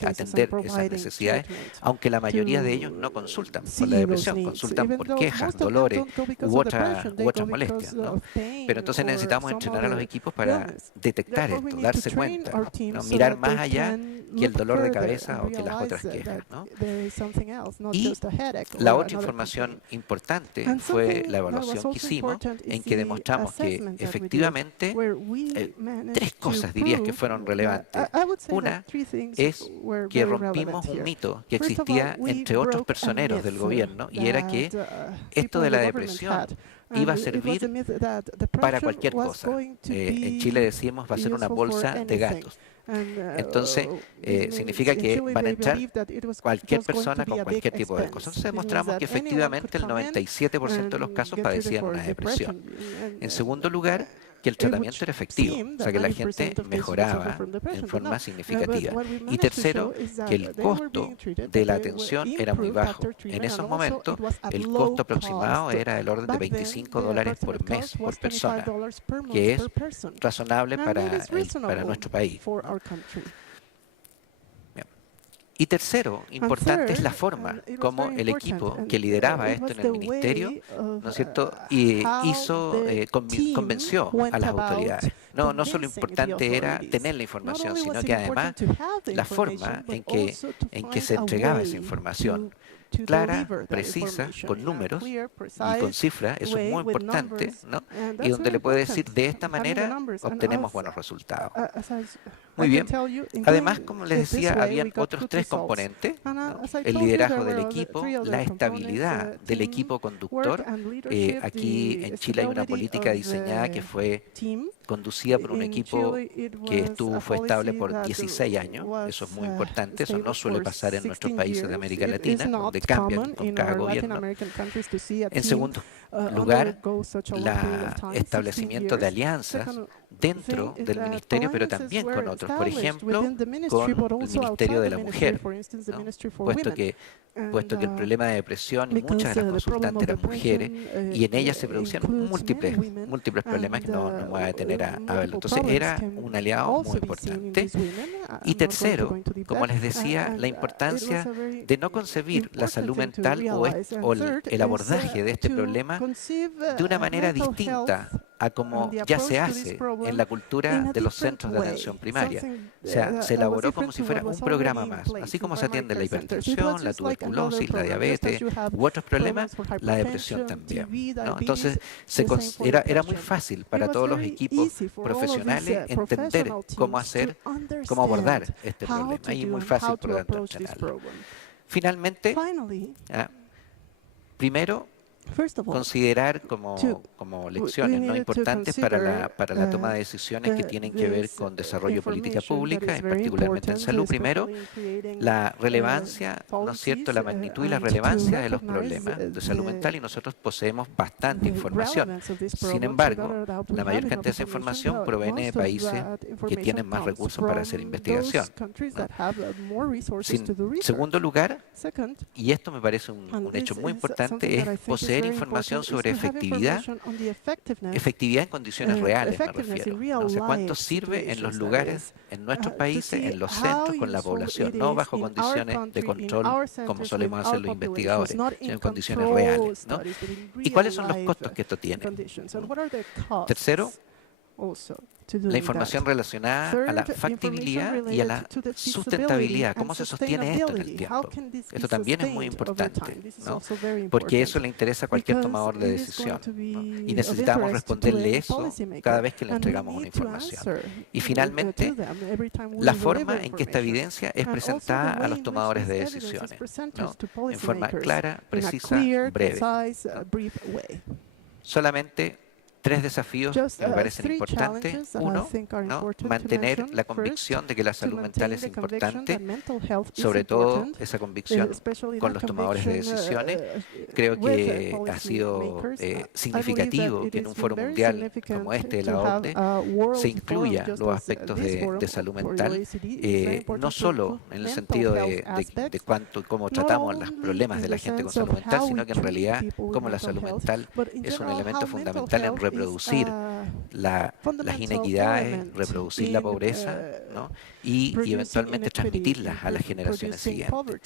atender esas necesidades, aunque la mayoría de ellos no consultan por la depresión, consultan por quejas, dolores u otras molestias, ¿no? Pero entonces necesitamos entrenar a los equipos para detectar esto, darse cuenta, ¿no?, mirar más allá que el dolor de cabeza o que las otras quejas, ¿no? Y la otra información importante fue la evaluación que hicimos, en que demostramos que efectivamente 3 cosas dirías que fueron relevantes. Una es que rompimos un mito que existía entre otros personeros del gobierno, y era que esto de la depresión iba a servir para cualquier cosa. En Chile decimos va a ser una bolsa de gatos. Entonces, significa que van a entrar cualquier persona con cualquier tipo de cosas. Entonces, demostramos que efectivamente el 97% de los casos padecían una depresión. En segundo lugar, que el tratamiento era efectivo, o sea, que la gente mejoraba en forma significativa. Y tercero, que el costo de la atención era muy bajo. En esos momentos, el costo aproximado era del orden de $25 por mes por persona, que es razonable para nuestro país. Y tercero, importante es la forma como el equipo que lideraba esto en el ministerio, ¿no es cierto?, convenció a las autoridades. No solo importante era tener la información, sino que además la forma en que se entregaba esa información, clara, precisa, con números y con cifras, eso es muy importante, ¿no? Y donde le puede decir, de esta manera obtenemos buenos resultados. Muy bien. Además, como les decía, habían otros 3 componentes, ¿no? El liderazgo del equipo, la estabilidad del equipo conductor. Aquí en Chile hay una política diseñada que fue conducida por un equipo que fue estable por 16 años. Eso es muy importante. Eso no suele pasar en nuestros países de América Latina, donde cambian con cada gobierno. En segundo lugar, el establecimiento de alianzas dentro del ministerio, pero también con otros. Por ejemplo, con el Ministerio de la Mujer, ¿no? Puesto que el problema de depresión y muchas de las consultantes eran mujeres, y en ellas se producían múltiples problemas que no me voy a detener a verlo. Entonces era un aliado muy importante. Y tercero, como les decía, la importancia de no concebir la salud mental o el abordaje de este problema de una manera distinta a como ya se hace en la cultura de los centros de atención primaria. O sea, se elaboró como si fuera un programa más. Así como se atiende la hipertensión, la tuberculosis, la diabetes u otros problemas, la depresión también, ¿no? Entonces, era muy fácil para todos los equipos profesionales entender cómo abordar este problema. Y muy fácil, por lo tanto, entenderlo. Finalmente, primero, considerar como lecciones no importantes para la toma de decisiones que tienen que ver con desarrollo de política pública, particularmente en salud. Primero, la relevancia, ¿no es cierto?, la magnitud y la relevancia de los problemas de salud mental, y nosotros poseemos bastante información. Sin embargo, la mayor cantidad de esa información proviene de países que tienen más recursos para hacer investigación, ¿no? En segundo lugar, y esto me parece un hecho muy importante, es poseer información sobre efectividad en condiciones reales, me refiero, ¿no? O sea, cuánto sirve en los lugares, en nuestros países, en los centros, con la población, no bajo condiciones de control como solemos hacer los investigadores, sino en condiciones reales, ¿no? ¿Y cuáles son los costos que esto tiene? Tercero, la información relacionada a la factibilidad y a la sustentabilidad. ¿Cómo se sostiene esto en el tiempo? Esto también es muy importante, ¿no? Porque eso le interesa a cualquier tomador de decisión, ¿no? Y necesitamos responderle eso cada vez que le entregamos una información. Y finalmente, la forma en que esta evidencia es presentada a los tomadores de decisiones, ¿no? En forma clara, precisa, breve, ¿no? Solamente 3 desafíos que me parecen importantes. Uno, ¿no?, mantener la convicción de que la salud mental es importante, sobre todo esa convicción con los tomadores de decisiones. Creo que ha sido significativo que en un foro mundial como este de la OCDE se incluya los aspectos de salud mental, no solo en el sentido de cuánto y cómo tratamos los problemas de la gente con salud mental, sino que en realidad cómo la salud mental es un elemento fundamental en reproducir las inequidades, reproducir la pobreza, ¿no? y eventualmente transmitirlas a las generaciones siguientes.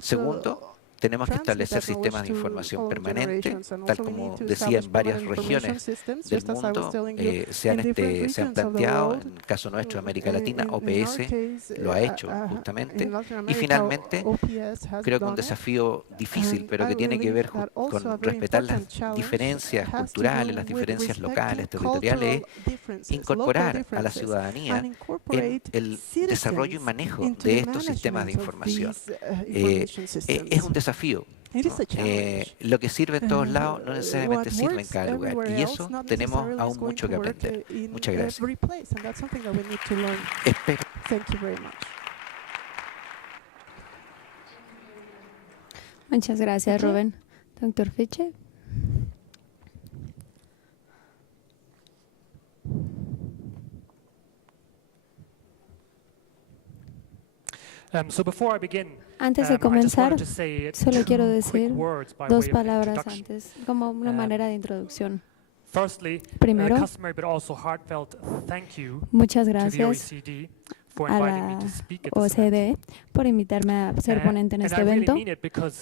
Segundo, tenemos que establecer sistemas de información permanente, tal como decía, en varias regiones del mundo se han planteado, en el caso nuestro de América Latina, OPS lo ha hecho justamente. Y finalmente, creo que un desafío difícil, pero que tiene que ver con respetar las diferencias culturales, las diferencias locales, territoriales, es incorporar a la ciudadanía en el desarrollo y manejo de estos sistemas de información. Es un desafío. Lo que sirve en todos lados no necesariamente sirve en cada lugar, y eso tenemos aún mucho que aprender. Muchas gracias. Espero. Muchas gracias, Rubén. Doctor Fiche. Antes de comenzar, solo quiero decir 2 palabras antes, como una manera de introducción. Primero, muchas gracias a la OCDE por invitarme a ser ponente en este evento.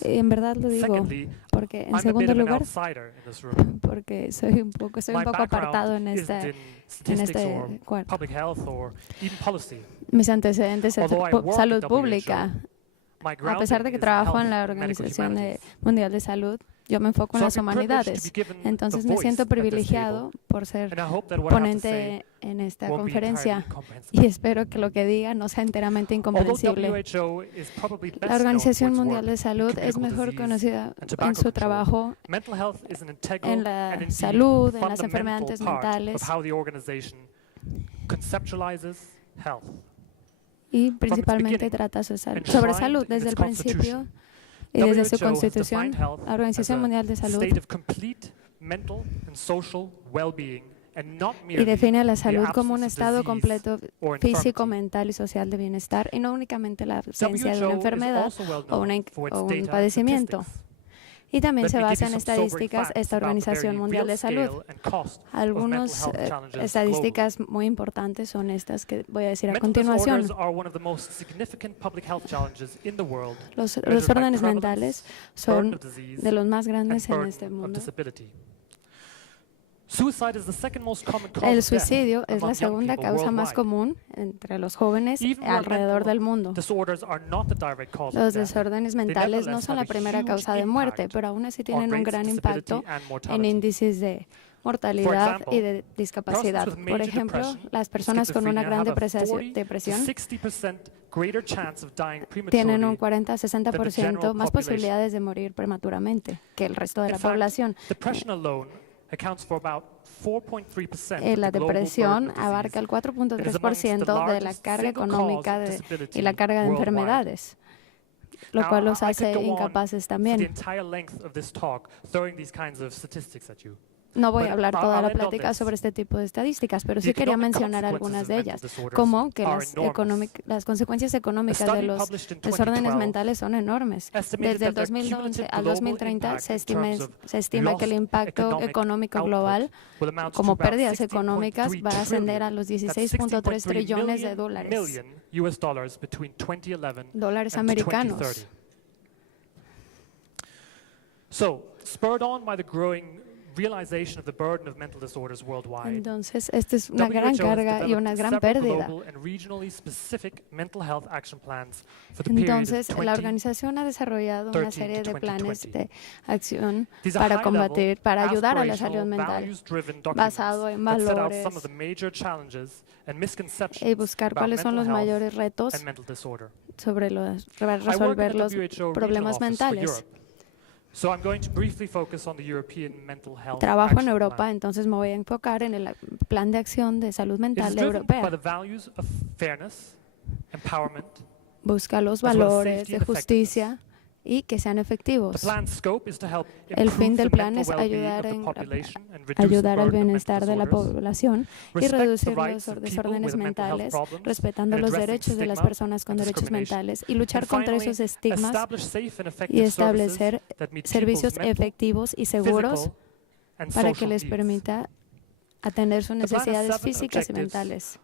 En verdad lo digo porque, en segundo lugar, porque soy un poco apartado en este cuarto. Mis antecedentes en salud pública, a pesar de que trabajo en la Organización Mundial de Salud, yo me enfoco en las humanidades. Entonces me siento privilegiado por ser ponente en esta conferencia, y espero que lo que diga no sea enteramente incomprensible. La Organización Mundial de Salud es mejor conocida en su trabajo en la salud, en las enfermedades mentales, y principalmente trata sobre salud desde el principio y desde su constitución. La Organización Mundial de Salud y define la salud como un estado completo físico, mental y social de bienestar, y no únicamente la ausencia de una enfermedad o un padecimiento. Y también se basa en estadísticas esta Organización Mundial de Salud. Algunas estadísticas muy importantes son estas que voy a decir a continuación. Los desórdenes mentales son de los más grandes en este mundo. El suicidio es la segunda causa más común entre los jóvenes alrededor del mundo. Los desórdenes mentales no son la primera causa de muerte, pero aún así tienen un gran impacto en índices de mortalidad y de discapacidad. Por ejemplo, las personas con una gran depresión tienen un 40-60% más posibilidades de morir prematuramente que el resto de la población. La depresión abarca el 4.3% de la carga económica y la carga de enfermedades, lo cual los hace incapaces también. No voy a hablar toda la plática sobre este tipo de estadísticas, pero sí quería mencionar algunas de ellas, como que las consecuencias económicas de los desórdenes mentales son enormes. Desde el 2011 al 2030 se estima que el impacto económico global, como pérdidas económicas, va a ascender a los 16.3 trillones de dólares americanos. Entonces, esta es una gran carga y una gran pérdida. Entonces, la organización ha desarrollado una serie de planes de acción para combatir, para ayudar a la salud mental, basado en valores y buscar cuáles son los mayores retos para resolver los problemas mentales. Trabajo en Europa, entonces me voy a enfocar en el plan de acción de salud mental europea. Busca los valores de justicia y que sean efectivos. El fin del plan es ayudar al bienestar de la población y reducir los desórdenes mentales, respetando los derechos de las personas con derechos mentales y luchar contra esos estigmas y establecer servicios efectivos y seguros para que les permita atender sus necesidades físicas y mentales.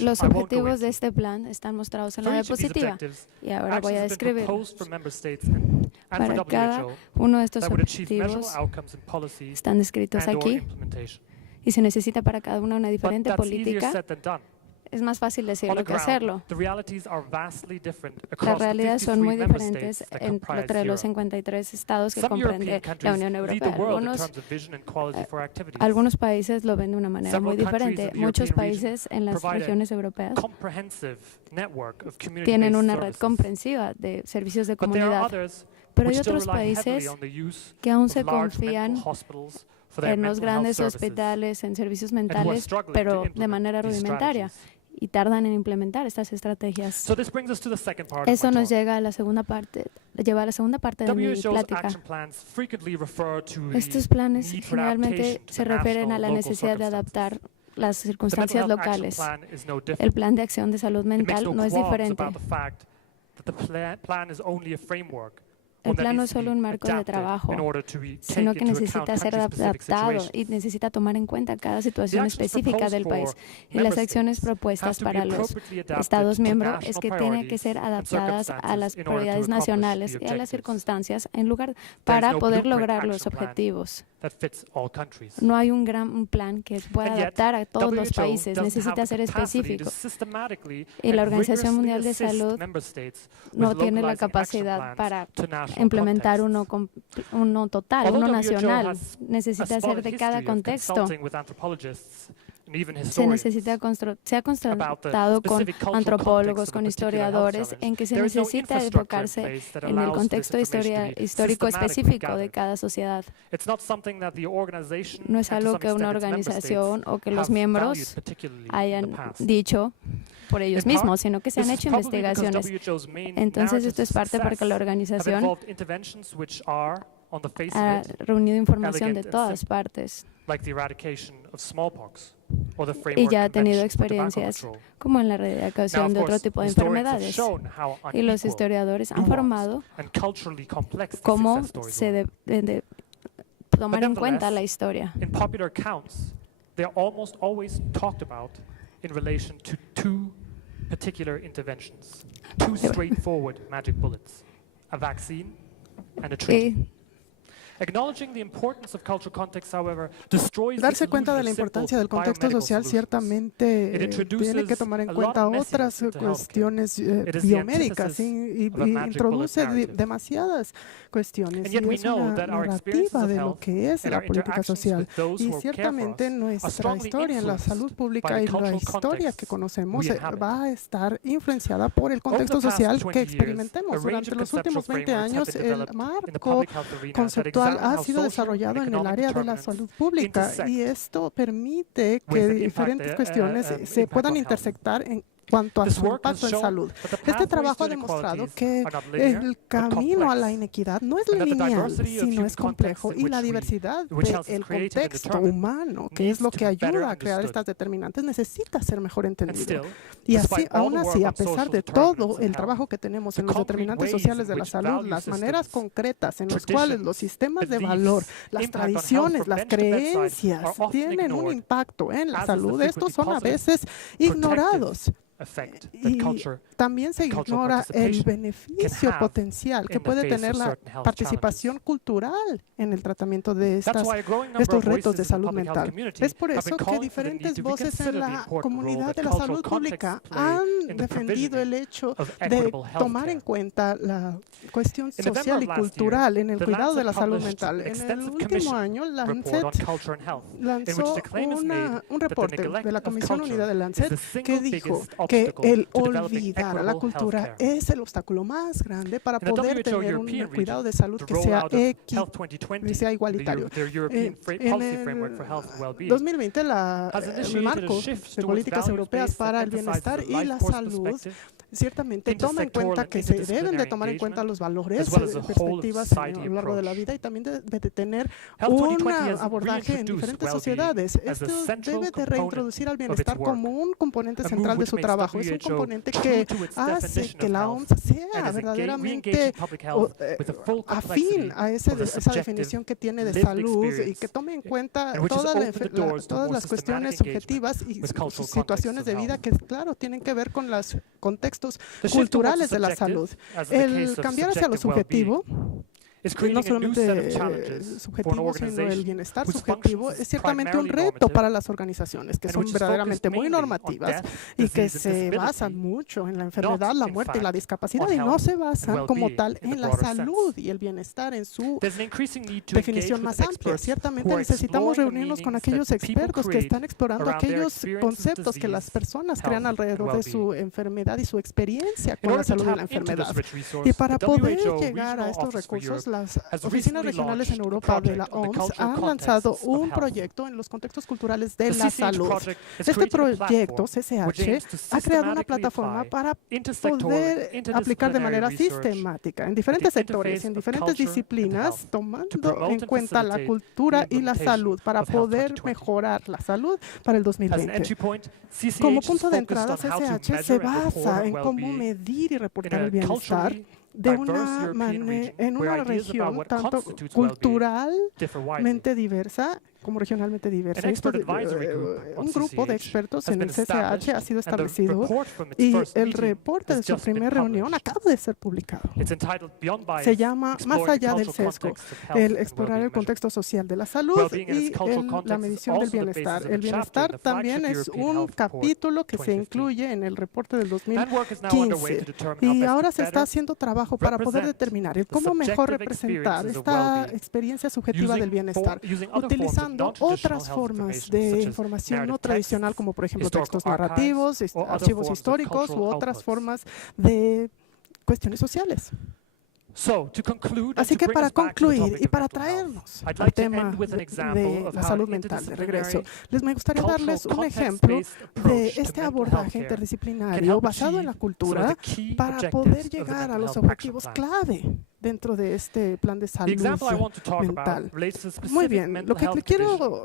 Los objetivos de este plan están mostrados en la diapositiva y ahora voy a describirlos. Para cada uno de estos objetivos están descritos aquí y se necesita para cada uno una diferente política. Es más fácil decirlo que hacerlo. Las realidades son muy diferentes entre los 53 estados que comprende la Unión Europea. Algunos países lo ven de una manera muy diferente. Muchos países en las regiones europeas tienen una red comprensiva de servicios de comunidad, pero hay otros países que aún se confían en los grandes hospitales, en servicios mentales, pero de manera rudimentaria, y tardan en implementar estas estrategias. Eso nos lleva a la segunda parte de mi plática. Estos planes generalmente se refieren a la necesidad de adaptar las circunstancias locales. El plan de acción de salud mental no es diferente. El plan no es solo un marco de trabajo, sino que necesita ser adaptado y necesita tomar en cuenta cada situación específica del país. Y las acciones propuestas para los Estados miembros es que tienen que ser adaptadas a las prioridades nacionales y a las circunstancias para poder lograr los objetivos. No hay un plan que pueda adaptar a todos los países, necesita ser específico. Y la Organización Mundial de Salud no tiene la capacidad para implementar uno total, uno nacional. Necesita ser de cada contexto. Se ha constatado con antropólogos, con historiadores, en que se necesita enfocarse en el contexto histórico específico de cada sociedad. No es algo que una organización o que los miembros hayan dicho por ellos mismos, sino que se han hecho investigaciones. Entonces, esto es parte porque la organización ha reunido información de todas partes y ya ha tenido experiencias como en la erradicación de otro tipo de enfermedades. Y los historiadores han formado cómo se debe tomar en cuenta la historia. In relation to two particular interventions, two straightforward magic bullets, a vaccine and a treaty. Darse cuenta de la importancia del contexto social ciertamente tiene que tomar en cuenta otras cuestiones biomédicas y introduce demasiadas cuestiones y es una narrativa de lo que es la política social. Y ciertamente nuestra historia en la salud pública y la historia que conocemos va a estar influenciada por el contexto social que experimentemos. Durante los últimos 20 años, el marco conceptual ha sido desarrollado en el área de la salud pública y esto permite que diferentes cuestiones se puedan intersectar en cuanto a su impacto en salud. Este trabajo ha demostrado que el camino a la inequidad no es lineal, sino es complejo, y la diversidad del contexto humano, que es lo que ayuda a crear estas determinantes, necesita ser mejor entendido. Y así, aún así, a pesar de todo el trabajo que tenemos en los determinantes sociales de la salud, las maneras concretas en las cuales los sistemas de valor, las tradiciones, las creencias tienen un impacto en la salud, estos son a veces ignorados. Y también se ignora el beneficio potencial que puede tener la participación cultural en el tratamiento de estos retos de salud mental. Es por eso que diferentes voces en la comunidad de la salud pública han defendido el hecho de tomar en cuenta la cuestión social y cultural en el cuidado de la salud mental. En el último año, Lancet lanzó un reporte de la Comisión Unida de Lancet que dijo que el olvidar a la cultura es el obstáculo más grande para poder tener un cuidado de salud que sea igualitario. En el 2020, el marco de políticas europeas para el bienestar y la salud ciertamente toma en cuenta que se deben de tomar en cuenta los valores, perspectivas a lo largo de la vida, y también debe de tener un abordaje en diferentes sociedades. Esto debe de reintroducir al bienestar como un componente central de su trabajo. Es un componente que hace que la OMS sea verdaderamente afín a esa definición que tiene de salud y que tome en cuenta todas las cuestiones subjetivas y sus situaciones de vida que, claro, tienen que ver con los contextos culturales de la salud. El cambiar hacia lo subjetivo, no solamente subjetivo, sino el bienestar subjetivo, es ciertamente un reto para las organizaciones que son verdaderamente muy normativas y que se basan mucho en la enfermedad, la muerte y la discapacidad, y no se basan como tal en la salud y el bienestar en su definición más amplia. Ciertamente necesitamos reunirnos con aquellos expertos que están explorando aquellos conceptos que las personas crean alrededor de su enfermedad y su experiencia con la salud y la enfermedad. Y para poder llegar a estos recursos, las oficinas regionales en Europa de la OMS han lanzado un proyecto en los contextos culturales de la salud. Este proyecto, CCH, ha creado una plataforma para poder aplicar de manera sistemática en diferentes sectores, en diferentes disciplinas, tomando en cuenta la cultura y la salud para poder mejorar la salud para el 2020. Como punto de entrada, CCH se basa en cómo medir y reportar el bienestar en una región tanto culturalmente diversa como regionalmente diversa. Un grupo de expertos en el CCH ha sido establecido y el reporte de su primera reunión acaba de ser publicado. Se llama Más allá del sesgo, el explorar el contexto social de la salud y la medición del bienestar. El bienestar también es un capítulo que se incluye en el reporte del 2015 y ahora se está haciendo trabajo para poder determinar cómo mejor representar esta experiencia subjetiva del bienestar, utilizando otras formas de información no tradicional, como por ejemplo textos narrativos, archivos históricos u otras formas de cuestiones sociales. Así que para concluir y para traernos al tema de la salud mental de regreso, me gustaría darles un ejemplo de este abordaje interdisciplinario basado en la cultura para poder llegar a los objetivos clave dentro de este plan de salud mental. Muy bien, lo que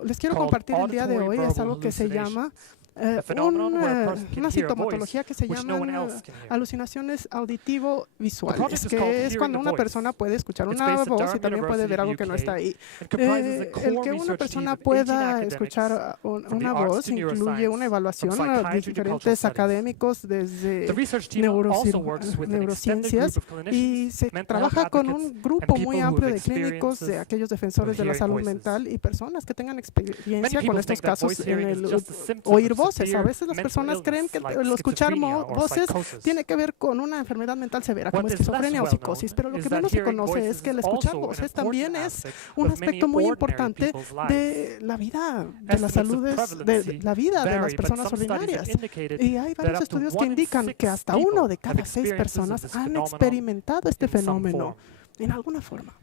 les quiero compartir el día de hoy es algo que se llama una sintomatología que se llama alucinaciones auditivo-visuales, que es cuando una persona puede escuchar una voz y también puede ver algo que no está ahí. El que una persona pueda escuchar una voz incluye una evaluación a diferentes académicos desde neurociencias, y se trabaja con un grupo muy amplio de clínicos, de aquellos defensores de la salud mental y personas que tengan experiencia con estos casos en el oír voces. A veces las personas creen que el escuchar voces tiene que ver con una enfermedad mental severa como esquizofrenia o psicosis, pero lo que menos se conoce es que el escuchar voces también es un aspecto muy importante de la vida, de la salud, de la vida de las personas ordinarias. Y hay varios estudios que indican que hasta 1 de cada 6 personas han experimentado este fenómeno en alguna forma.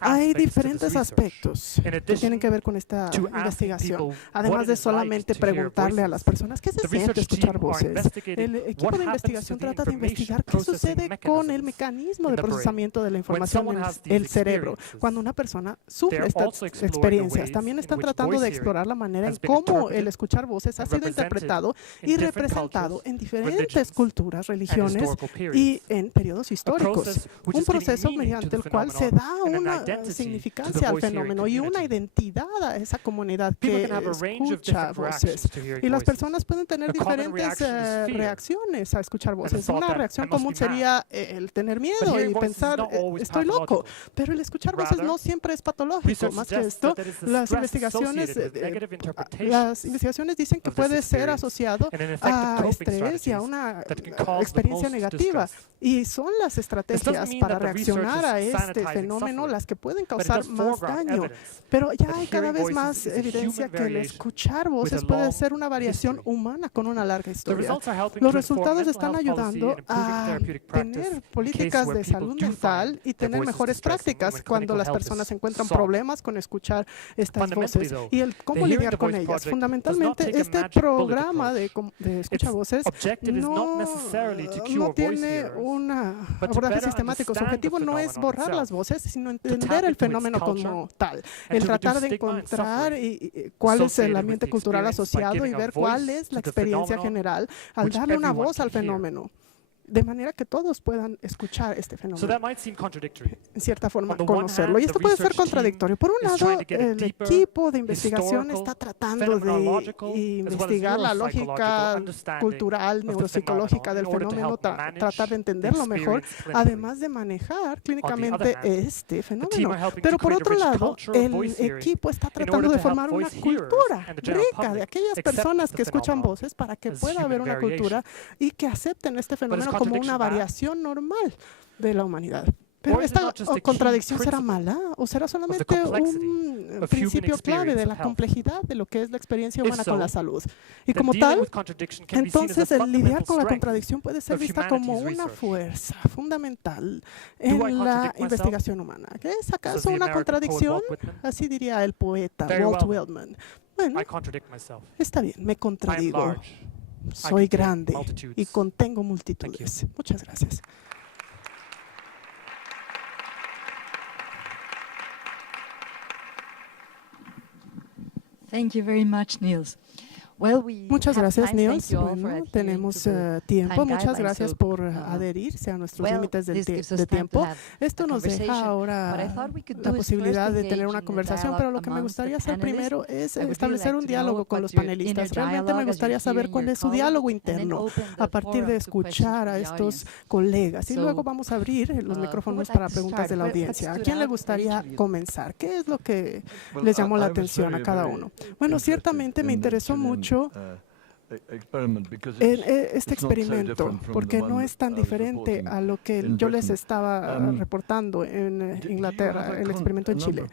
Hay diferentes aspectos que tienen que ver con esta investigación, además de solamente preguntarle a las personas qué se siente escuchar voces. El equipo de investigación trata de investigar qué sucede con el mecanismo de procesamiento de la información en el cerebro cuando una persona sufre estas experiencias. También están tratando de explorar la manera en cómo el escuchar voces ha sido interpretado y representado en diferentes culturas, religiones y en periodos históricos. Un proceso mediante el cual se da una significancia al fenómeno y una identidad a esa comunidad que escucha voces. Y las personas pueden tener diferentes reacciones a escuchar voces. Una reacción común sería el tener miedo y pensar, estoy loco. Pero el escuchar voces no siempre es patológico. Más que esto, las investigaciones dicen que puede ser asociado a estrés y a una experiencia negativa. Y son las estrategias para reaccionar a este fenómeno las que pueden causar más daño. Pero ya hay cada vez más evidencia que el escuchar voces puede ser una variación humana con una larga historia. Los resultados están ayudando a tener políticas de salud mental y tener mejores prácticas cuando las personas encuentran problemas con escuchar estas voces y el cómo lidiar con ellas. Fundamentalmente, este programa de escucha voces no tiene un abordaje sistemático. Su objetivo no es borrar las voces, sino entender el fenómeno como tal. El tratar de encontrar cuál es el ambiente cultural asociado y ver cuál es la experiencia general al darle una voz al fenómeno, de manera que todos puedan escuchar este fenómeno, en cierta forma conocerlo. Y esto puede ser contradictorio. Por un lado, el equipo de investigación está tratando de investigar la lógica cultural, neuropsicológica del fenómeno, tratar de entenderlo mejor, además de manejar clínicamente este fenómeno. Pero por otro lado, el equipo está tratando de formar una cultura rica de aquellas personas que escuchan voces para que pueda haber una cultura y que acepten este fenómeno como una variación normal de la humanidad. Pero esta contradicción será mala o será solamente un principio clave de la complejidad de lo que es la experiencia humana con la salud. Y como tal, entonces el lidiar con la contradicción puede ser vista como una fuerza fundamental en la investigación humana. ¿Qué es acaso una contradicción? Así diría el poeta Walt Whitman. Bueno, está bien, me contradigo. Soy grande y contengo multitudes. Muchas gracias. Thank you very much, Niels. Muchas gracias, Niels. Bueno, tenemos tiempo. Muchas gracias por adherirse a nuestros límites de tiempo. Esto nos deja ahora la posibilidad de tener una conversación, pero lo que me gustaría hacer primero es establecer un diálogo con los panelistas. Realmente me gustaría saber cuál es su diálogo interno a partir de escuchar a estos colegas. Y luego vamos a abrir los micrófonos para preguntas de la audiencia. ¿A quién le gustaría comenzar? ¿Qué es lo que les llamó la atención a cada uno? Bueno, ciertamente me interesó mucho en este experimento, porque no es tan diferente a lo que yo les estaba reportando en Inglaterra, el experimento en Chile.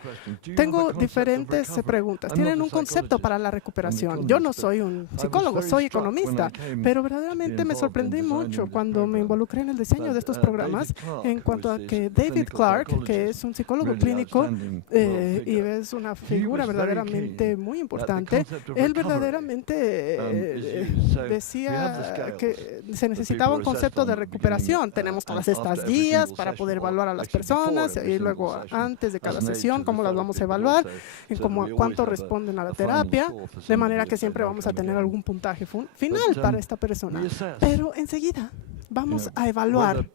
Tengo diferentes preguntas. Tienen un concepto para la recuperación. Yo no soy un psicólogo, soy economista, pero verdaderamente me sorprendí mucho cuando me involucré en el diseño de estos programas en cuanto a que David Clark, que es un psicólogo clínico y es una figura verdaderamente muy importante, él verdaderamente decía que se necesitaba un concepto de recuperación. Tenemos todas estas guías para poder evaluar a las personas y luego antes de cada sesión cómo las vamos a evaluar, en cuánto responden a la terapia, de manera que siempre vamos a tener algún puntaje final para esta persona. Pero enseguida vamos a evaluar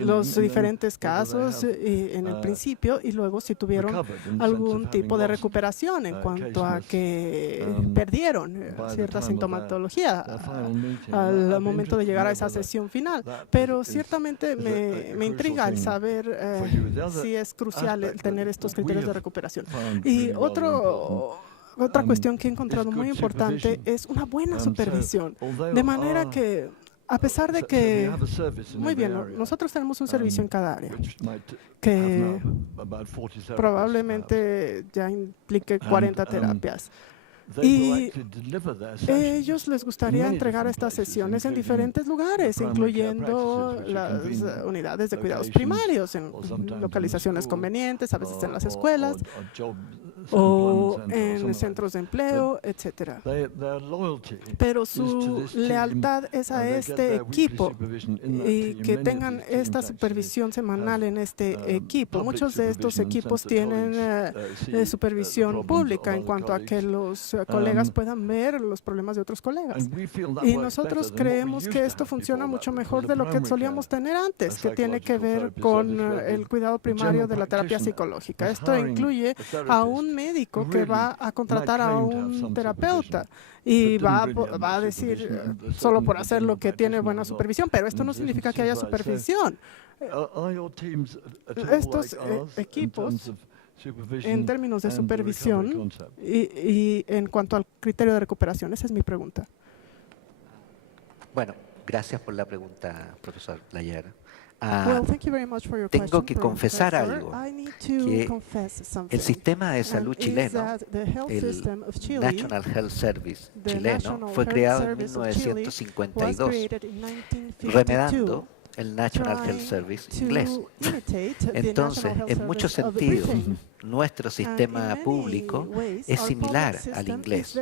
los diferentes casos en el principio y luego si tuvieron algún tipo de recuperación en cuanto a que perdieron cierta sintomatología al momento de llegar a esa sesión final. Pero ciertamente me intriga el saber si es crucial el tener estos criterios de recuperación. Y otra cuestión que he encontrado muy importante es una buena supervisión, de manera que a pesar de que, muy bien, nosotros tenemos un servicio en cada área que probablemente ya implique 40 terapias. Y ellos les gustaría entregar estas sesiones en diferentes lugares, incluyendo las unidades de cuidados primarios, en localizaciones convenientes, a veces en las escuelas o en centros de empleo, etcétera. Pero su lealtad es a este equipo y que tengan esta supervisión semanal en este equipo. Muchos de estos equipos tienen supervisión pública en cuanto a que los colegas puedan ver los problemas de otros colegas. Y nosotros creemos que esto funciona mucho mejor de lo que solíamos tener antes, que tiene que ver con el cuidado primario de la terapia psicológica. Esto incluye a un médico que va a contratar a un terapeuta y va a decir solo por hacerlo que tiene buena supervisión, pero esto no significa que haya supervisión. Estos equipos, en términos de supervisión y en cuanto al criterio de recuperación, esa es mi pregunta. Bueno, gracias por la pregunta, profesor Layer. Tengo que confesar algo, que el sistema de salud chileno, el National Health Service chileno, fue creado en 1952, remedando el National Health Service inglés. Entonces, en muchos sentidos, nuestro sistema público es similar al inglés.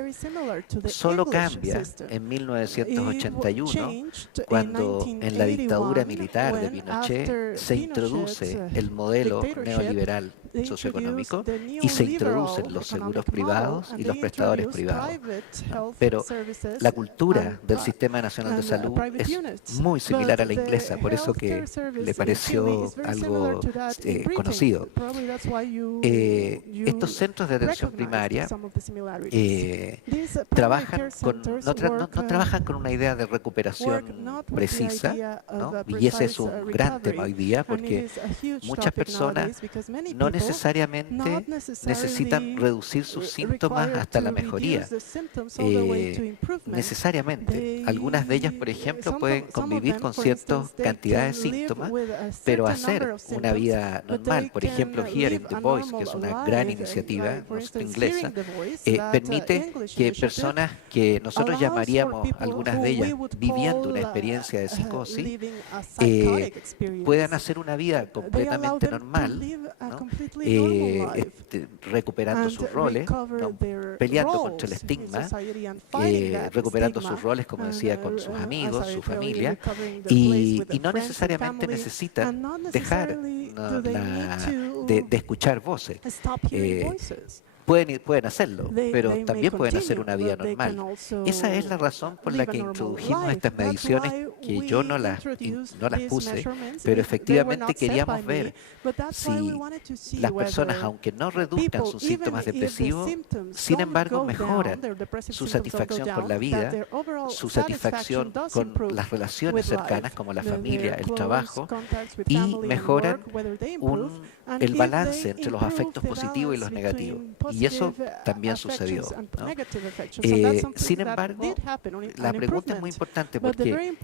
Solo cambia en 1981, cuando en la dictadura militar de Pinochet se introduce el modelo neoliberal socioeconómico y se introducen los seguros privados y los prestadores privados. Pero la cultura del Sistema Nacional de Salud es muy similar a la inglesa, por eso que le pareció algo conocido. Estos centros de atención primaria no trabajan con una idea de recuperación precisa, ¿no? Y ese es un gran tema hoy día, porque muchas personas no necesariamente necesitan reducir sus síntomas hasta la mejoría. Necesariamente. Algunas de ellas, por ejemplo, pueden convivir con ciertas cantidades de síntomas, pero hacer una vida normal. Por ejemplo, Hearing the Voice, que es una gran iniciativa inglesa, permite que personas que nosotros llamaríamos, algunas de ellas, viviendo una experiencia de psicosis, puedan hacer una vida completamente normal, ¿no? Recuperando sus roles, ¿no? Peleando contra el estigma, recuperando sus roles, como decía, con sus amigos, su familia, y no necesariamente necesitan dejar de escuchar voces. Pueden hacerlo, pero también pueden hacer una vida normal. Esa es la razón por la que introdujimos estas mediciones, que yo no las puse, pero efectivamente queríamos ver si las personas, aunque no reduzcan sus síntomas depresivos, sin embargo mejoran su satisfacción con la vida, su satisfacción con las relaciones cercanas como la familia, el trabajo, y mejoran el balance entre los afectos positivos y los negativos. Y eso también sucedió, ¿no? Sin embargo, la pregunta es muy importante porque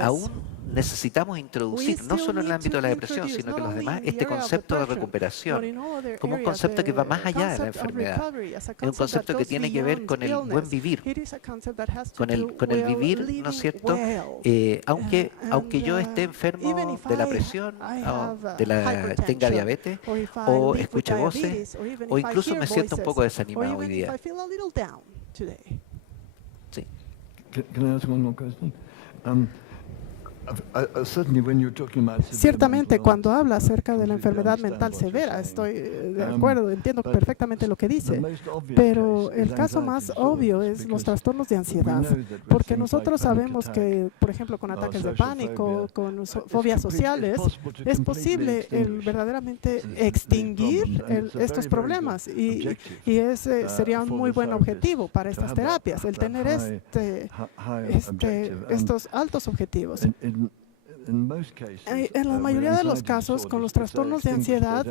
aún necesitamos introducir, no solo en el ámbito de la depresión, sino que los demás, este concepto de recuperación como un concepto que va más allá de la enfermedad. Es un concepto que tiene que ver con el buen vivir, con el vivir, ¿no es cierto? Aunque yo esté enfermo de la presión, tenga diabetes, o escuche voces, o incluso me siento un poco desanimado hoy día. Sí. Ciertamente, cuando habla acerca de la enfermedad mental severa, estoy de acuerdo, entiendo perfectamente lo que dice, pero el caso más obvio es los trastornos de ansiedad, porque nosotros sabemos que, por ejemplo, con ataques de pánico, con fobias sociales, es posible verdaderamente extinguir estos problemas y ese sería un muy buen objetivo para estas terapias, el tener estos altos objetivos. En la mayoría de los casos, con los trastornos de ansiedad,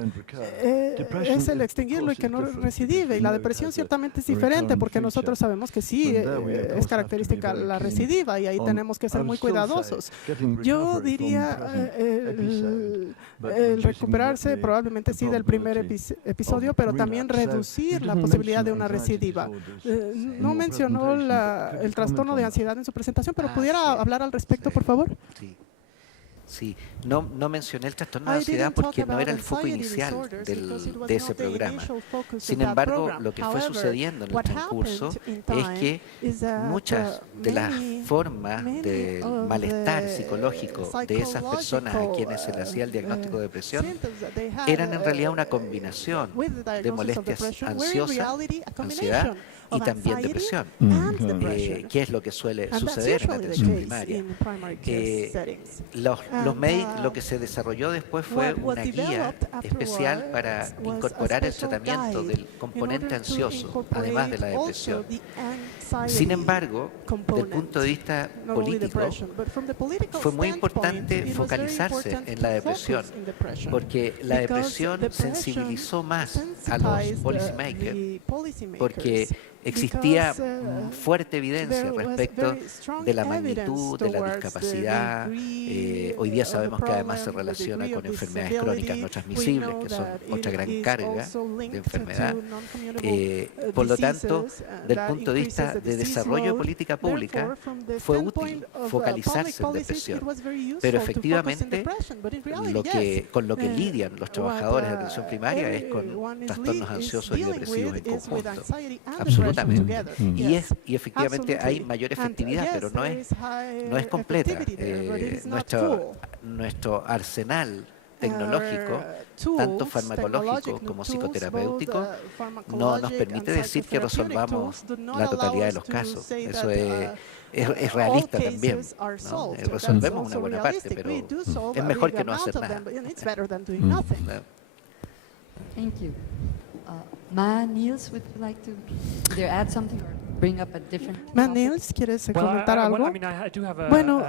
es el extinguirlo y que no recidive. Y la depresión ciertamente es diferente, porque nosotros sabemos que sí es característica la recidiva y ahí tenemos que ser muy cuidadosos. Yo diría el recuperarse probablemente sí del primer episodio, pero también reducir la posibilidad de una recidiva. No mencionó el trastorno de ansiedad en su presentación, pero ¿pudiera hablar al respecto, por favor? Sí, no mencioné el trastorno de ansiedad porque no era el foco inicial de ese programa. Sin embargo, lo que fue sucediendo en el transcurso es que muchas de las formas del malestar psicológico de esas personas a quienes se les hacía el diagnóstico de depresión eran en realidad una combinación de molestias ansiosas, ansiedad y también depresión, que es lo que suele suceder en la atención primaria. Los médicos, lo que se desarrolló después fue una guía especial para incorporar el tratamiento del componente ansioso, además de la depresión. Sin embargo, desde el punto de vista político, fue muy importante focalizarse en la depresión, porque la depresión sensibilizó más a los policymakers, porque existía fuerte evidencia respecto de la magnitud de la discapacidad. Hoy día sabemos que además se relaciona con enfermedades crónicas no transmisibles, que son otra gran carga de enfermedad. Por lo tanto, desde el punto de vista de desarrollo de política pública, fue útil focalizarse en depresión. Pero efectivamente, con lo que lidian los trabajadores de atención primaria es con trastornos ansiosos y depresivos en conjunto. Absolutamente. Y efectivamente hay mayor efectividad, pero no es completa. Nuestro arsenal tecnológico, tanto farmacológico como psicoterapéutico, no nos permite decir que resolvamos la totalidad de los casos. Eso es realista también, ¿no? Resolvemos una buena parte, pero es mejor que no hacer nada. Thank you. Niels, would you like to either add something or bring up a different topic? Niels, ¿quieres comentar algo? Bueno,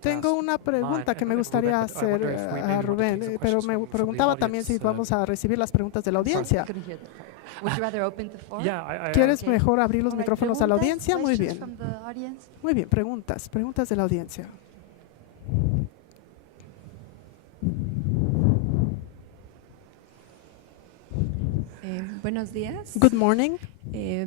tengo una pregunta que me gustaría hacer a Rubén, pero me preguntaba también si vamos a recibir las preguntas de la audiencia. ¿Quieres mejor abrir los micrófonos a la audiencia? Muy bien. Muy bien, preguntas de la audiencia. Buenos días. Good morning.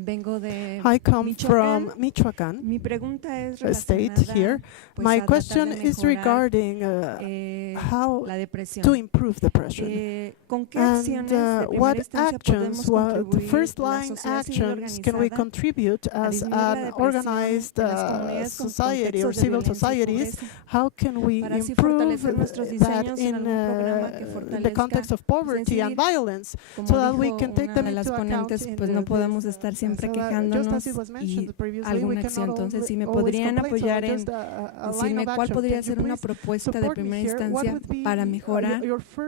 Vengo de I come from Michoacán. Mi pregunta es state here. Pues, my question is regarding how to improve depression. ¿Con qué acciones de what actions, the first line actions can we contribute as an organized society or civil societies? How can we improve that in the context of poverty and violence, so that we can take them into account? Pues no podemos estar siempre quejándonos y alguna acción. Entonces, si me podrían apoyar en decirme cuál podría ser una propuesta de primera instancia para mejorar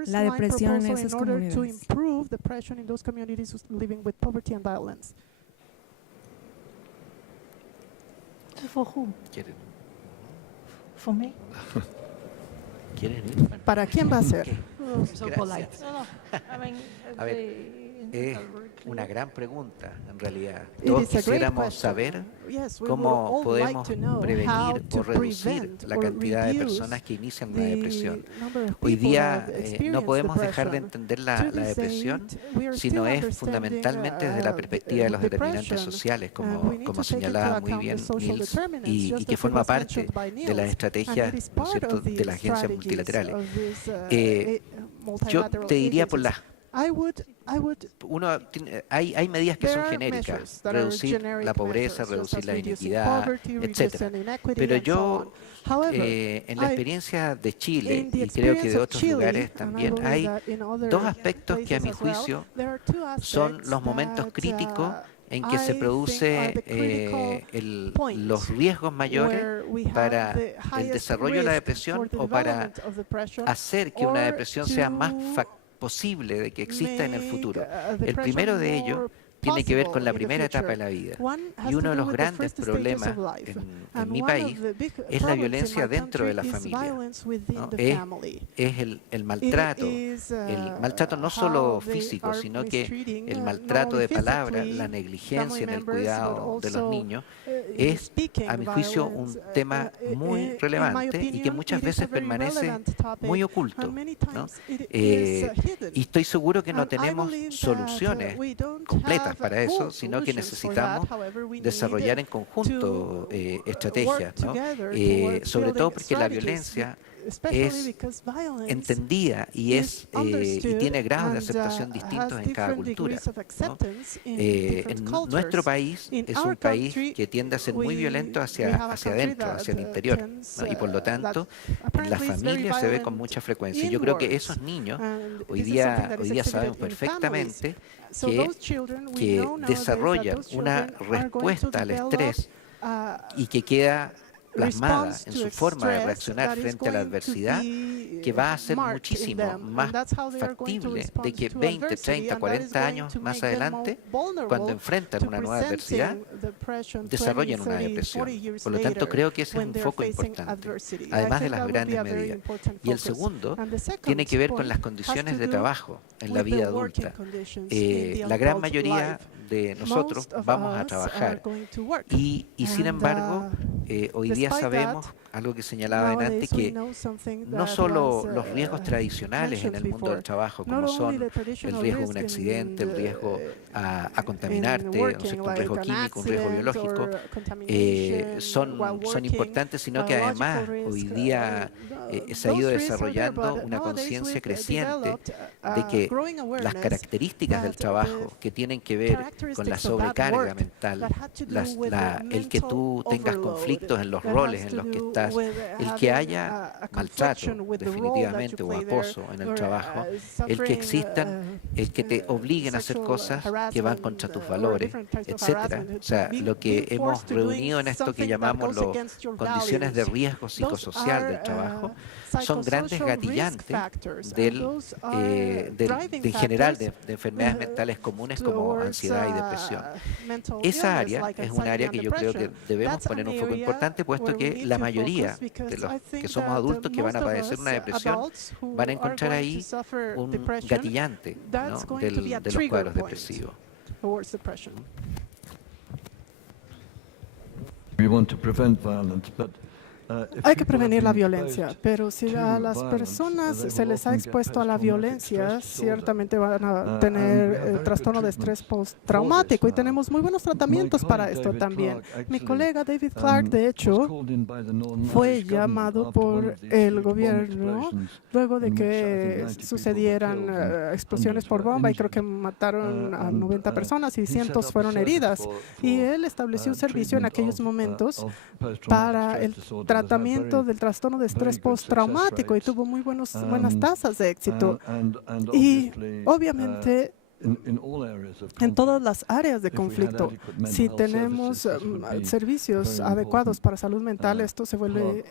la depresión en esas comunidades. For whom? For me? ¿Para quién va a ser? Gracias. I mean, A ver, es una gran pregunta, en realidad. Todos quisiéramos saber cómo podemos prevenir o reducir la cantidad de personas que inician una depresión. Hoy día no podemos dejar de entender la depresión si no es fundamentalmente desde la perspectiva de los determinantes sociales, como señalaba muy bien Niels, y que forma parte de las estrategias, ¿no es cierto?, de las agencias multilaterales. Yo te diría por las... hay medidas que son genéricas, reducir la pobreza, reducir la inequidad, etcétera. Pero yo, en la experiencia de Chile, y creo que de otros lugares también, hay dos aspectos que a mi juicio son los momentos críticos en que se produce los riesgos mayores para el desarrollo de la depresión o para hacer que una depresión sea más posible de que exista en el futuro. El primero de ellos tiene que ver con la primera etapa de la vida. Y uno de los grandes problemas en mi país es la violencia dentro de la familia, ¿no? Es el maltrato. El maltrato no solo físico, sino que el maltrato de palabras, la negligencia en el cuidado de los niños, es, a mi juicio, un tema muy relevante y que muchas veces permanece muy oculto, ¿no? Y estoy seguro que no tenemos soluciones completas para eso, sino que necesitamos desarrollar en conjunto estrategias, ¿no? Sobre todo porque la violencia es entendida y tiene grados de aceptación distintos en cada cultura, ¿no? En nuestro país es un país que tiende a ser muy violento hacia adentro, hacia el interior, ¿no? Y por lo tanto en las familias se ve con mucha frecuencia. Y yo creo que esos niños hoy día sabemos perfectamente que desarrollan una respuesta al estrés y que queda plasmada en su forma de reaccionar frente a la adversidad, que va a ser muchísimo más factible de que 20, 30, 40 años más adelante, cuando enfrentan una nueva adversidad, desarrollen una depresión. Por lo tanto, creo que ese es un foco importante, además de las grandes medidas. Y el segundo tiene que ver con las condiciones de trabajo en la vida adulta. La gran mayoría de nosotros vamos a trabajar y sin embargo, hoy día sabemos algo que señalaba antes, que no solo los riesgos tradicionales en el mundo del trabajo, como son el riesgo de un accidente, el riesgo a contaminarte, un riesgo químico, un riesgo biológico, son importantes, sino que además hoy día se ha ido desarrollando una conciencia creciente de que las características del trabajo que tienen que ver con la sobrecarga mental, el que tú tengas conflictos en los roles en los que estás, el que haya maltrato definitivamente o acoso en el trabajo, el que existan, el que te obliguen a hacer cosas que van contra tus valores, etcétera. O sea, lo que hemos reunido en esto que llamamos las condiciones de riesgo psicosocial del trabajo son grandes gatillantes en general de enfermedades mentales comunes como ansiedad y depresión. Esa área es un área que yo creo que debemos poner un foco importante, puesto que la mayoría de los que somos adultos que van a padecer una depresión van a encontrar ahí un gatillante, ¿no?, de los cuadros depresivos. Hay que prevenir la violencia, pero si a las personas se les ha expuesto a la violencia, ciertamente van a tener el trastorno de estrés postraumático y tenemos muy buenos tratamientos para esto también. Mi colega David Clark, de hecho, fue llamado por el gobierno luego de que sucedieran explosiones por bomba y creo que mataron a 90 personas y cientos fueron heridas. Y él estableció un servicio en aquellos momentos para el tratamiento del trastorno de estrés postraumático y tuvo muy buenas tasas de éxito. Y obviamente en todas las áreas de conflicto, si tenemos servicios adecuados para salud mental, esto se vuelve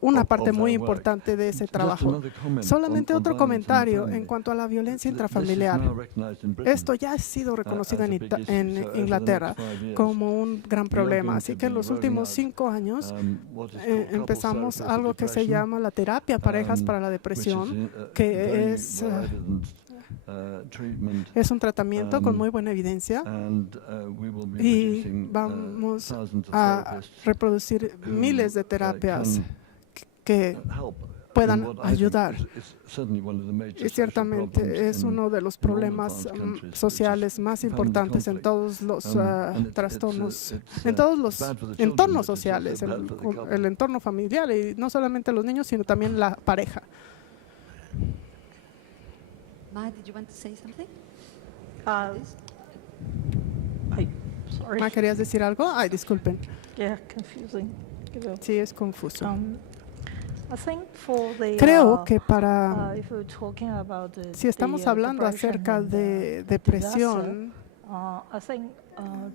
una parte muy importante de ese trabajo. Solamente otro comentario en cuanto a la violencia intrafamiliar. Esto ya ha sido reconocido en Inglaterra como un gran problema. Así que en los últimos 5 años empezamos algo que se llama la terapia parejas para la depresión, que es Es un tratamiento con muy buena evidencia y vamos a reproducir miles de terapias que puedan ayudar. Y ciertamente es uno de los problemas sociales más importantes en todos los trastornos, en todos los entornos sociales, el entorno familiar, y no solamente los niños, sino también la pareja. Ma, did you want to say something? Sorry. Ma, ¿querías decir algo? Ay, disculpen. Yeah, confusing. Sí, es confuso. I think for the, Creo que para, if we're talking about si estamos hablando acerca de depresión, I think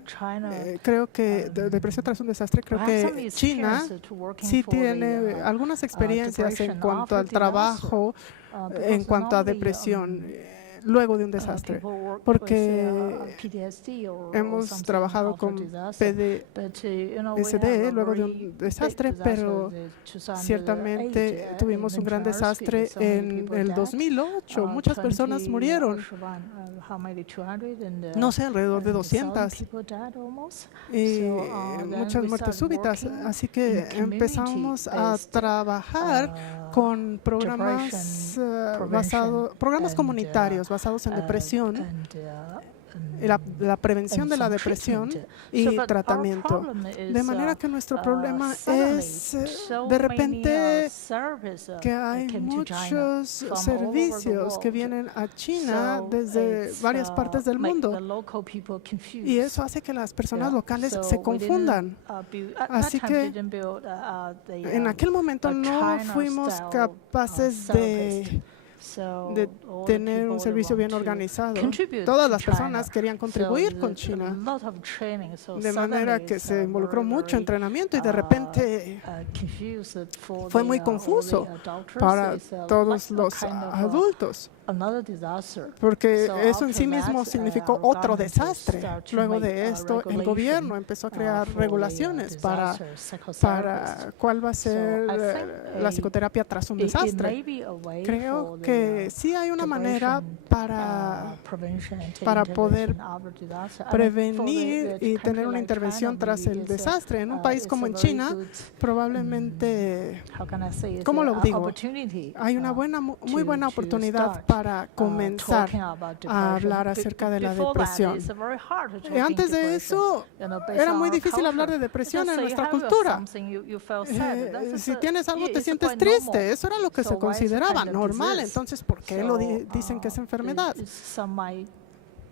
China, creo que depresión tras un desastre, creo que China sí tiene algunas experiencias en cuanto al trabajo, en cuanto a depresión luego de un desastre, porque hemos trabajado con PTSD luego de un desastre, pero ciertamente tuvimos un gran desastre en el 2008. Muchas personas murieron, no sé, alrededor de 200, y muchas muertes súbitas. Así que empezamos a trabajar con programas programas comunitarios basados en depresión, la prevención de la depresión y tratamiento. De manera que nuestro problema es de repente que hay muchos servicios que vienen a China desde varias partes del mundo, y eso hace que las personas locales se confundan. Así que en aquel momento no fuimos capaces de tener un servicio bien organizado. Todas las personas querían contribuir con China, de manera que se involucró mucho entrenamiento, y de repente fue muy confuso para todos los adultos, porque eso en sí mismo significó otro desastre. Luego de esto, el gobierno empezó a crear regulaciones para cuál va a ser la psicoterapia tras un desastre. Creo que sí hay una manera para poder prevenir y tener una intervención tras el desastre. En un país como en China, probablemente, ¿cómo lo digo? Hay una muy buena oportunidad para comenzar a hablar acerca de la depresión. Antes de eso, era muy difícil hablar de depresión en nuestra cultura. Si tienes algo, te sientes triste. Eso era lo que se consideraba normal. Entonces, ¿por qué lo dicen que es enfermedad?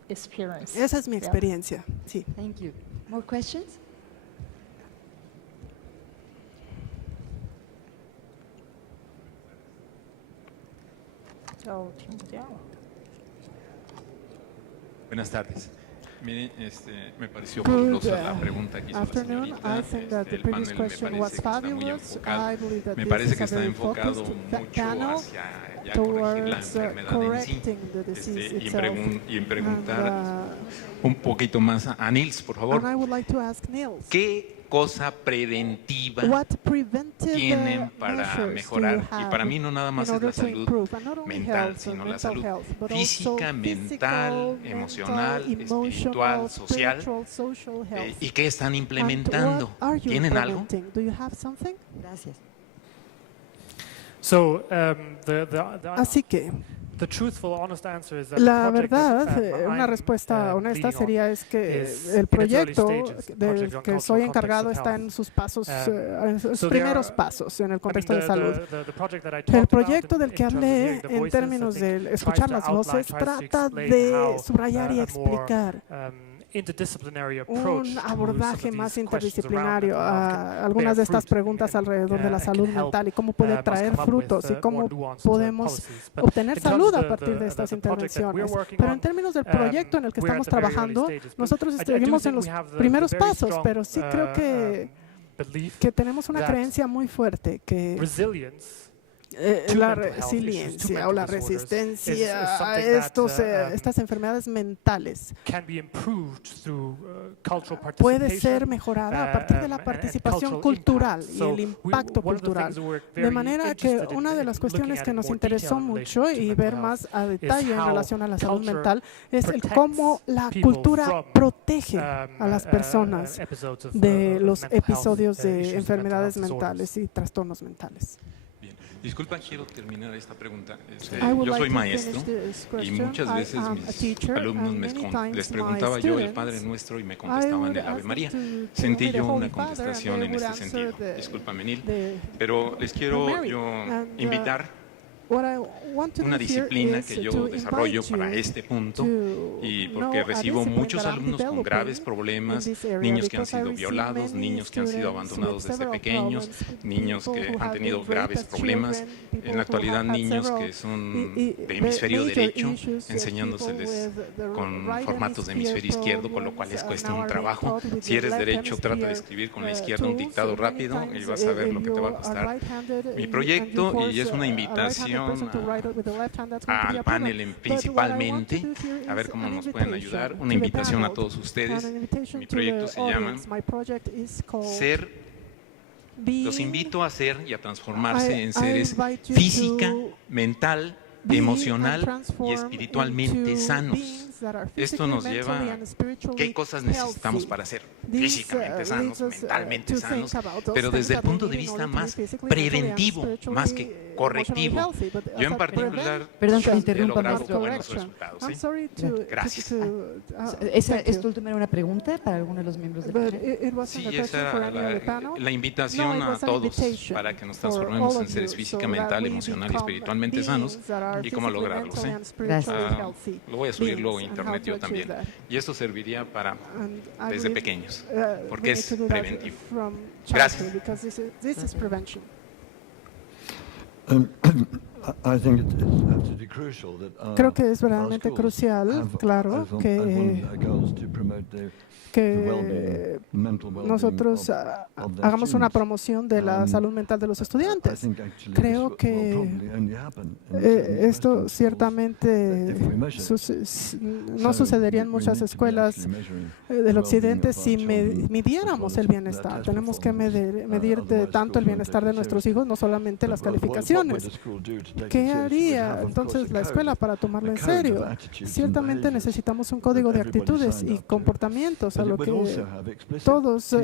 Esa es mi experiencia. Sí. Thank you. More questions? Buenas tardes. Miren, me pareció fabulosa la pregunta que hizo la señorita. El panel me parece que está muy enfocado. Me parece que está enfocado mucho hacia ya corregir la enfermedad en sí. Y en preguntar un poquito más a Nils, por favor. ¿Qué cosa preventiva tienen para mejorar? Y para mí no nada más es la salud mental, sino la salud física, mental, emocional, espiritual, social. ¿Y qué están implementando? ¿Tienen algo? Gracias. So, Así que la verdad, una respuesta honesta sería que el proyecto del que soy encargado está en sus pasos, en sus primeros pasos en el contexto de salud. El proyecto del que hablé en términos de escuchar las voces trata de subrayar y explicar un abordaje más interdisciplinario a algunas de estas preguntas alrededor de la salud mental y cómo puede traer frutos y cómo podemos obtener salud a partir de estas intervenciones. Pero en términos del proyecto en el que estamos trabajando, nosotros seguimos en los primeros pasos, pero sí creo que tenemos una creencia muy fuerte que la resiliencia o la resistencia a estas enfermedades mentales puede ser mejorada a partir de la participación cultural y el impacto cultural. De manera que una de las cuestiones que nos interesó mucho y ver más a detalle en relación a la salud mental es el cómo la cultura protege a las personas de los episodios de enfermedades mentales y trastornos mentales. Disculpa, quiero terminar esta pregunta. Yo soy maestro y muchas veces mis alumnos les preguntaba yo el Padre Nuestro y me contestaban el Ave María. Sentí yo una contestación en este sentido. Discúlpame, Neil, pero les quiero yo invitar una disciplina que yo desarrollo para este punto y porque recibo muchos alumnos con graves problemas, niños que han sido violados, niños que han sido abandonados desde pequeños, niños que han tenido graves problemas, en la actualidad niños que son del hemisferio derecho, enseñándoseles con formatos de hemisferio izquierdo, con lo cual les cuesta un trabajo. Si eres derecho, trata de escribir con la izquierda un dictado rápido y vas a ver lo que te va a costar. Mi proyecto, y es una invitación al panel principalmente, a ver cómo nos pueden ayudar. Una invitación a todos ustedes. Mi proyecto se llama los invito a ser y a transformarse en seres física, mental, emocional y espiritualmente sanos. Esto nos lleva a qué cosas necesitamos para ser físicamente sanos, mentalmente sanos, pero desde el punto de vista más preventivo, más que correctivo. Yo en particular he logrado buenos resultados. Gracias. ¿Es tu última una pregunta para alguno de los miembros del panel? Sí, esa era la invitación a todos para que nos transformemos en seres física, mental, emocional y espiritualmente sanos y cómo lograrlo. Lo voy a subir luego a internet yo también. Y esto serviría para desde pequeños, porque es preventivo. Gracias. Creo que es verdaderamente crucial, claro, que nosotros hagamos una promoción de la salud mental de los estudiantes. Creo que esto ciertamente no sucedería en muchas escuelas del occidente si midiéramos el bienestar. Tenemos que medir tanto el bienestar de nuestros hijos, no solamente las calificaciones. ¿Qué haría entonces la escuela para tomarlo en serio? Ciertamente necesitamos un código de actitudes y comportamientos a lo que todos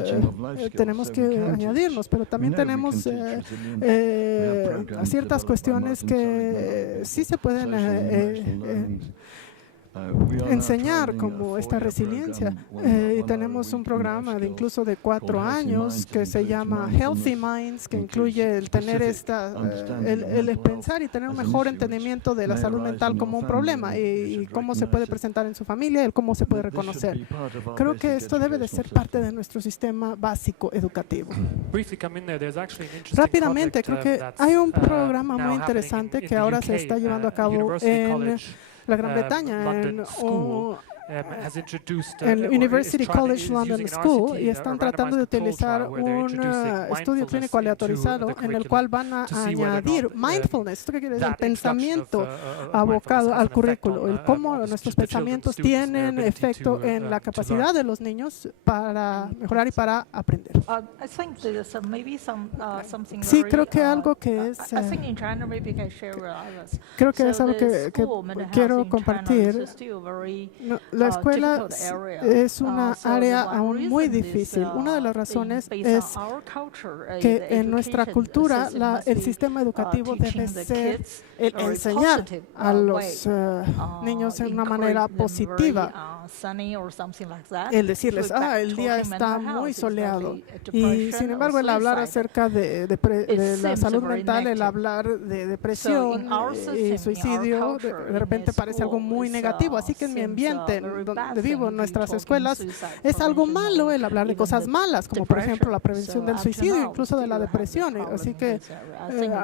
tenemos que añadirnos, pero también tenemos ciertas cuestiones que sí se pueden enseñar, como esta resiliencia. Y tenemos un programa incluso de 4 años que se llama Healthy Minds, que incluye el tener el pensar y tener un mejor entendimiento de la salud mental como un problema y cómo se puede presentar en su familia y cómo se puede reconocer. Creo que esto debe de ser parte de nuestro sistema básico educativo. Rápidamente, creo que hay un programa muy interesante que ahora se está llevando a cabo en la Gran Bretaña, en University College London School, y están tratando de utilizar un estudio clínico aleatorizado en el cual van a añadir mindfulness. ¿Esto qué quiere decir? El pensamiento abocado al currículo, el cómo nuestros pensamientos tienen efecto en la capacidad de los niños para mejorar y para aprender. Sí, creo que algo que es algo que quiero compartir. La escuela es una área aún muy difícil. Una de las razones es que en nuestra cultura el sistema educativo debe ser el enseñar a los niños de una manera positiva. El decirles, el día está muy soleado. Y sin embargo, el hablar acerca de la salud mental, el hablar de depresión y suicidio, de repente parece algo muy negativo. Así que en mi ambiente, donde vivo, en nuestras escuelas, es algo malo el hablar de cosas malas, como por ejemplo la prevención del suicidio, incluso de la depresión. Así que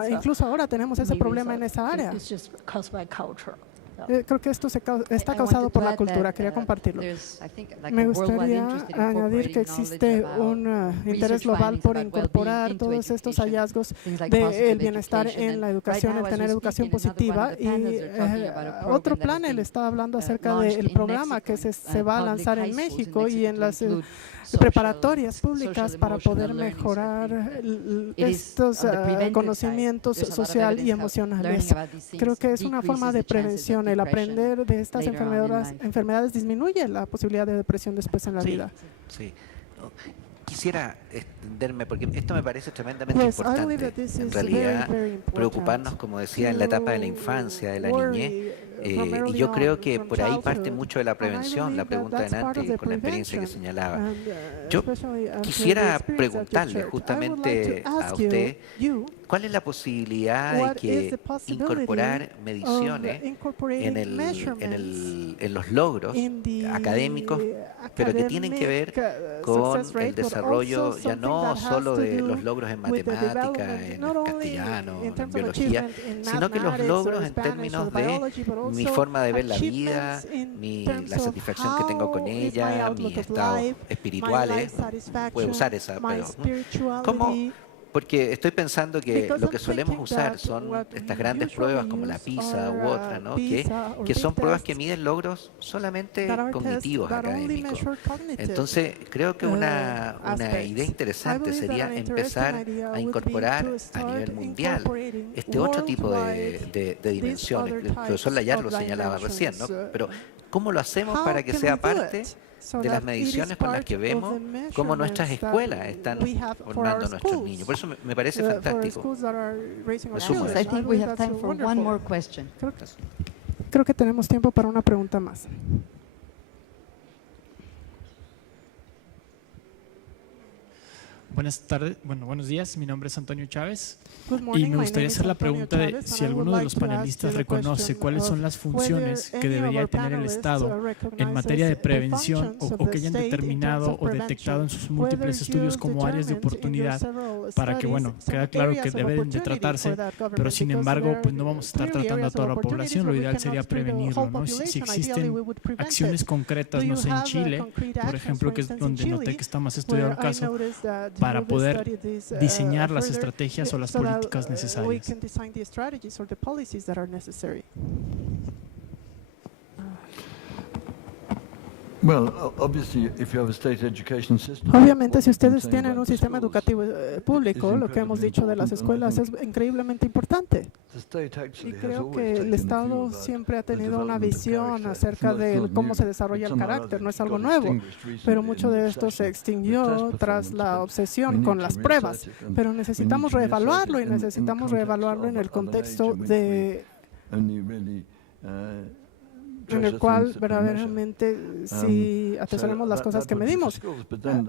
incluso ahora tenemos ese problema en esa área. Creo que esto está causado por la cultura. Quería compartirlo. Me gustaría añadir que existe un interés global por incorporar todos estos hallazgos del bienestar en la educación, el tener educación positiva. Y otro panel está hablando acerca del programa que se va a lanzar en México y en las preparatorias públicas para poder mejorar estos conocimientos social y emocionales. Creo que es una forma de prevención. El aprender de estas enfermedades disminuye la posibilidad de depresión después en la vida. Sí. Quisiera extenderme, porque esto me parece tremendamente importante. En realidad, preocuparnos, como decía, en la etapa de la infancia, de la niñez. Y yo creo que por ahí parte mucho de la prevención, la pregunta de Nancy, con la experiencia que señalaba. Yo quisiera preguntarle justamente a usted, ¿cuál es la posibilidad de que incorporar mediciones en los logros académicos, pero que tienen que ver con el desarrollo ya no solo de los logros en matemática, en castellano, en biología, sino que los logros en términos de mi forma de ver la vida, la satisfacción que tengo con ella, mis estados espirituales? Puedo usar esa, pero ¿cómo? Porque estoy pensando que lo que solemos usar son estas grandes pruebas como la PISA u otras, ¿no? que son pruebas que miden logros solamente cognitivos académicos. Entonces, creo que una idea interesante sería empezar a incorporar a nivel mundial este otro tipo de dimensiones. El profesor Layar lo señalaba recién, ¿no? Pero ¿cómo lo hacemos para que sea parte de las mediciones con las que vemos cómo nuestras escuelas están formando a nuestros niños? Por eso me parece fantástico. Resumo eso. I think we have time for one more question. Creo que tenemos tiempo para una pregunta más. Buenas tardes, buenos días. Mi nombre es Antonio Chávez y me gustaría hacer la pregunta de si alguno de los panelistas reconoce cuáles son las funciones que debería tener el Estado en materia de prevención o que hayan determinado o detectado en sus múltiples estudios como áreas de oportunidad para que, queda claro que deben de tratarse, pero sin embargo, pues no vamos a estar tratando a toda la población. Lo ideal sería prevenirlo, ¿no? Si existen acciones concretas, no sé, en Chile, por ejemplo, que es donde noté que está más estudiado el caso, para poder diseñar las estrategias o las políticas necesarias. Obviamente, si ustedes tienen un sistema educativo público, lo que hemos dicho de las escuelas es increíblemente importante. Y creo que el Estado siempre ha tenido una visión acerca de cómo se desarrolla el carácter. No es algo nuevo, pero mucho de esto se extinguió tras la obsesión con las pruebas. Pero necesitamos reevaluarlo y necesitamos reevaluarlo en el contexto en el cual verdaderamente si atesoramos las cosas que medimos.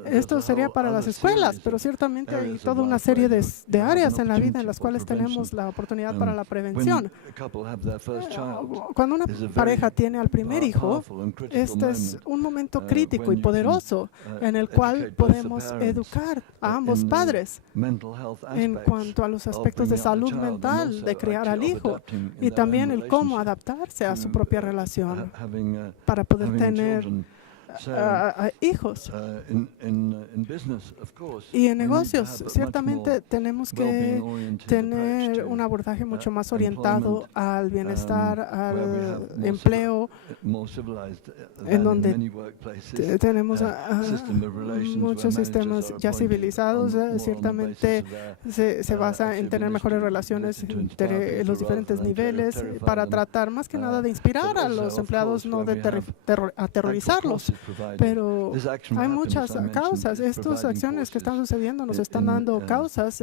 Esto sería para las escuelas, pero ciertamente hay toda una serie de áreas en la vida en las cuales tenemos la oportunidad para la prevención. Cuando una pareja tiene al primer hijo, este es un momento crítico y poderoso en el cual podemos educar a ambos padres en cuanto a los aspectos de salud mental de criar al hijo y también el cómo adaptarse a su propia relación para poder tener hijos. Y en negocios, ciertamente tenemos que tener un abordaje mucho más orientado al bienestar, al empleo, en donde tenemos muchos sistemas ya civilizados. Ciertamente se basa en tener mejores relaciones entre los diferentes niveles para tratar más que nada de inspirar a los empleados, no de aterrorizarlos. Pero hay muchas causas. Estas acciones que están sucediendo nos están dando causas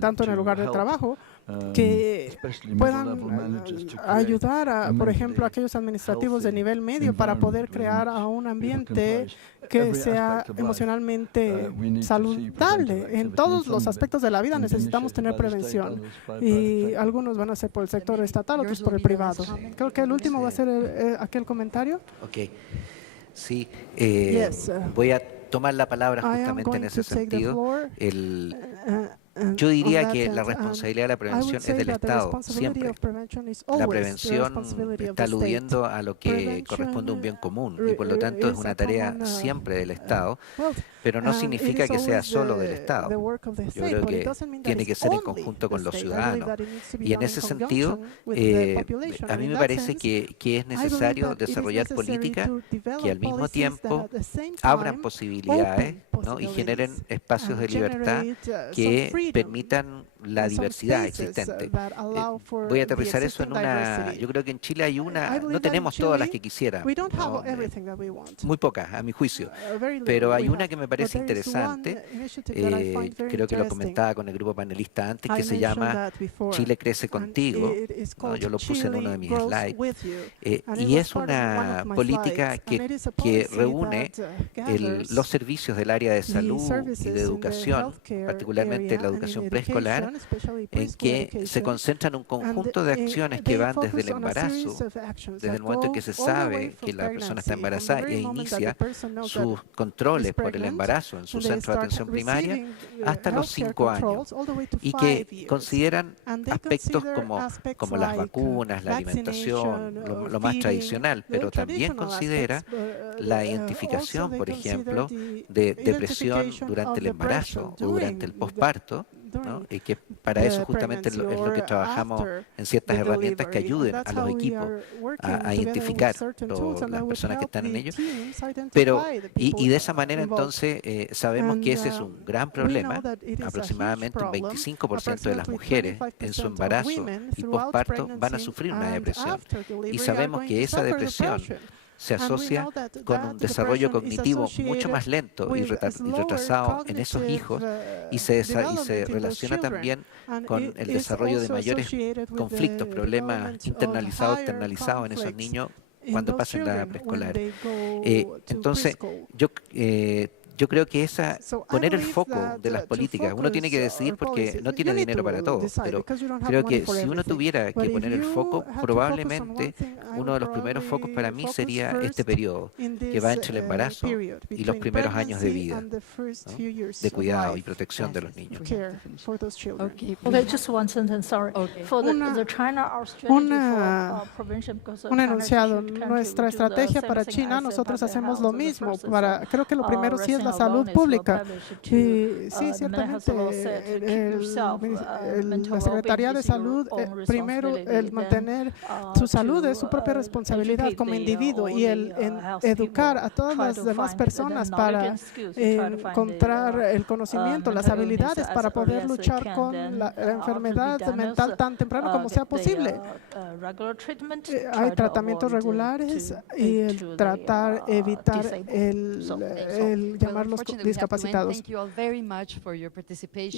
tanto en el lugar de trabajo que puedan ayudar por ejemplo, a aquellos administrativos de nivel medio para poder crear un ambiente que sea emocionalmente saludable. En todos los aspectos de la vida necesitamos tener prevención y algunos van a ser por el sector estatal, otros por el privado. Creo que el último va a ser aquel comentario. Ok. Sí, voy a tomar la palabra justamente en ese sentido. Yo diría que la responsabilidad de la prevención es del Estado, siempre. La prevención está aludiendo a lo que corresponde a un bien común y por lo tanto es una tarea siempre del Estado, pero no significa que sea solo del Estado. Yo creo que tiene que ser en conjunto con los ciudadanos. Y en ese sentido, a mí me parece que es necesario desarrollar políticas que al mismo tiempo abran posibilidades, ¿no? y generen espacios de libertad que permitan la diversidad existente. Voy a aterrizar eso en una... Yo creo que en Chile hay una... No tenemos todas las que quisiera, ¿no? Muy pocas, a mi juicio. Pero hay una que me parece interesante, creo que lo comentaba con el grupo panelista antes, que se llama Chile crece contigo, ¿no? Yo lo puse en uno de mis slides, y es una política que reúne los servicios del área de salud y de educación, particularmente la educación preescolar, en que se concentran un conjunto de acciones que van desde el embarazo, desde el momento en que se sabe que la persona está embarazada e inicia sus controles por el embarazo en su centro de atención primaria, hasta los 5 años, y que consideran aspectos como las vacunas, la alimentación, lo más tradicional, pero también considera la identificación, por ejemplo, de depresión durante el embarazo o durante el posparto, ¿no? Y que para eso justamente es lo que trabajamos en ciertas herramientas que ayuden a los equipos a identificar las personas que están en ellos. Pero, y de esa manera entonces sabemos que ese es un gran problema. Aproximadamente un 25% de las mujeres en su embarazo y posparto van a sufrir una depresión. Y sabemos que esa depresión se asocia con un desarrollo cognitivo mucho más lento y retrasado en esos hijos y se relaciona también con el desarrollo de mayores conflictos, problemas internalizados, externalizados en esos niños cuando pasan la preescolar. Entonces, yo creo que poner el foco de las políticas, uno tiene que decidir porque no tiene dinero para todo, pero creo que si uno tuviera que poner el foco, probablemente uno de los primeros focos para mí sería este periodo, que va entre el embarazo y los primeros años de vida, ¿no? De cuidado y protección de los niños. Okay, just one sentence, sorry. For the China, our strategy for prevention, because un enunciado. Nuestra estrategia para China, nosotros hacemos lo mismo. Creo que lo primero sí es la salud pública. Y sí, ciertamente, la Secretaría de Salud, primero, el mantener su salud es su propia responsabilidad como individuo y el educar a todas las demás personas para encontrar el conocimiento, las habilidades para poder luchar con la enfermedad mental tan temprano como sea posible. Hay tratamientos regulares y el tratar, evitar el llamarlos discapacitados.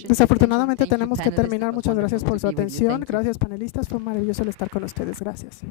Desafortunadamente tenemos que terminar. Muchas gracias por su atención. Gracias, panelistas. Fue maravilloso el estar con ustedes. Gracias.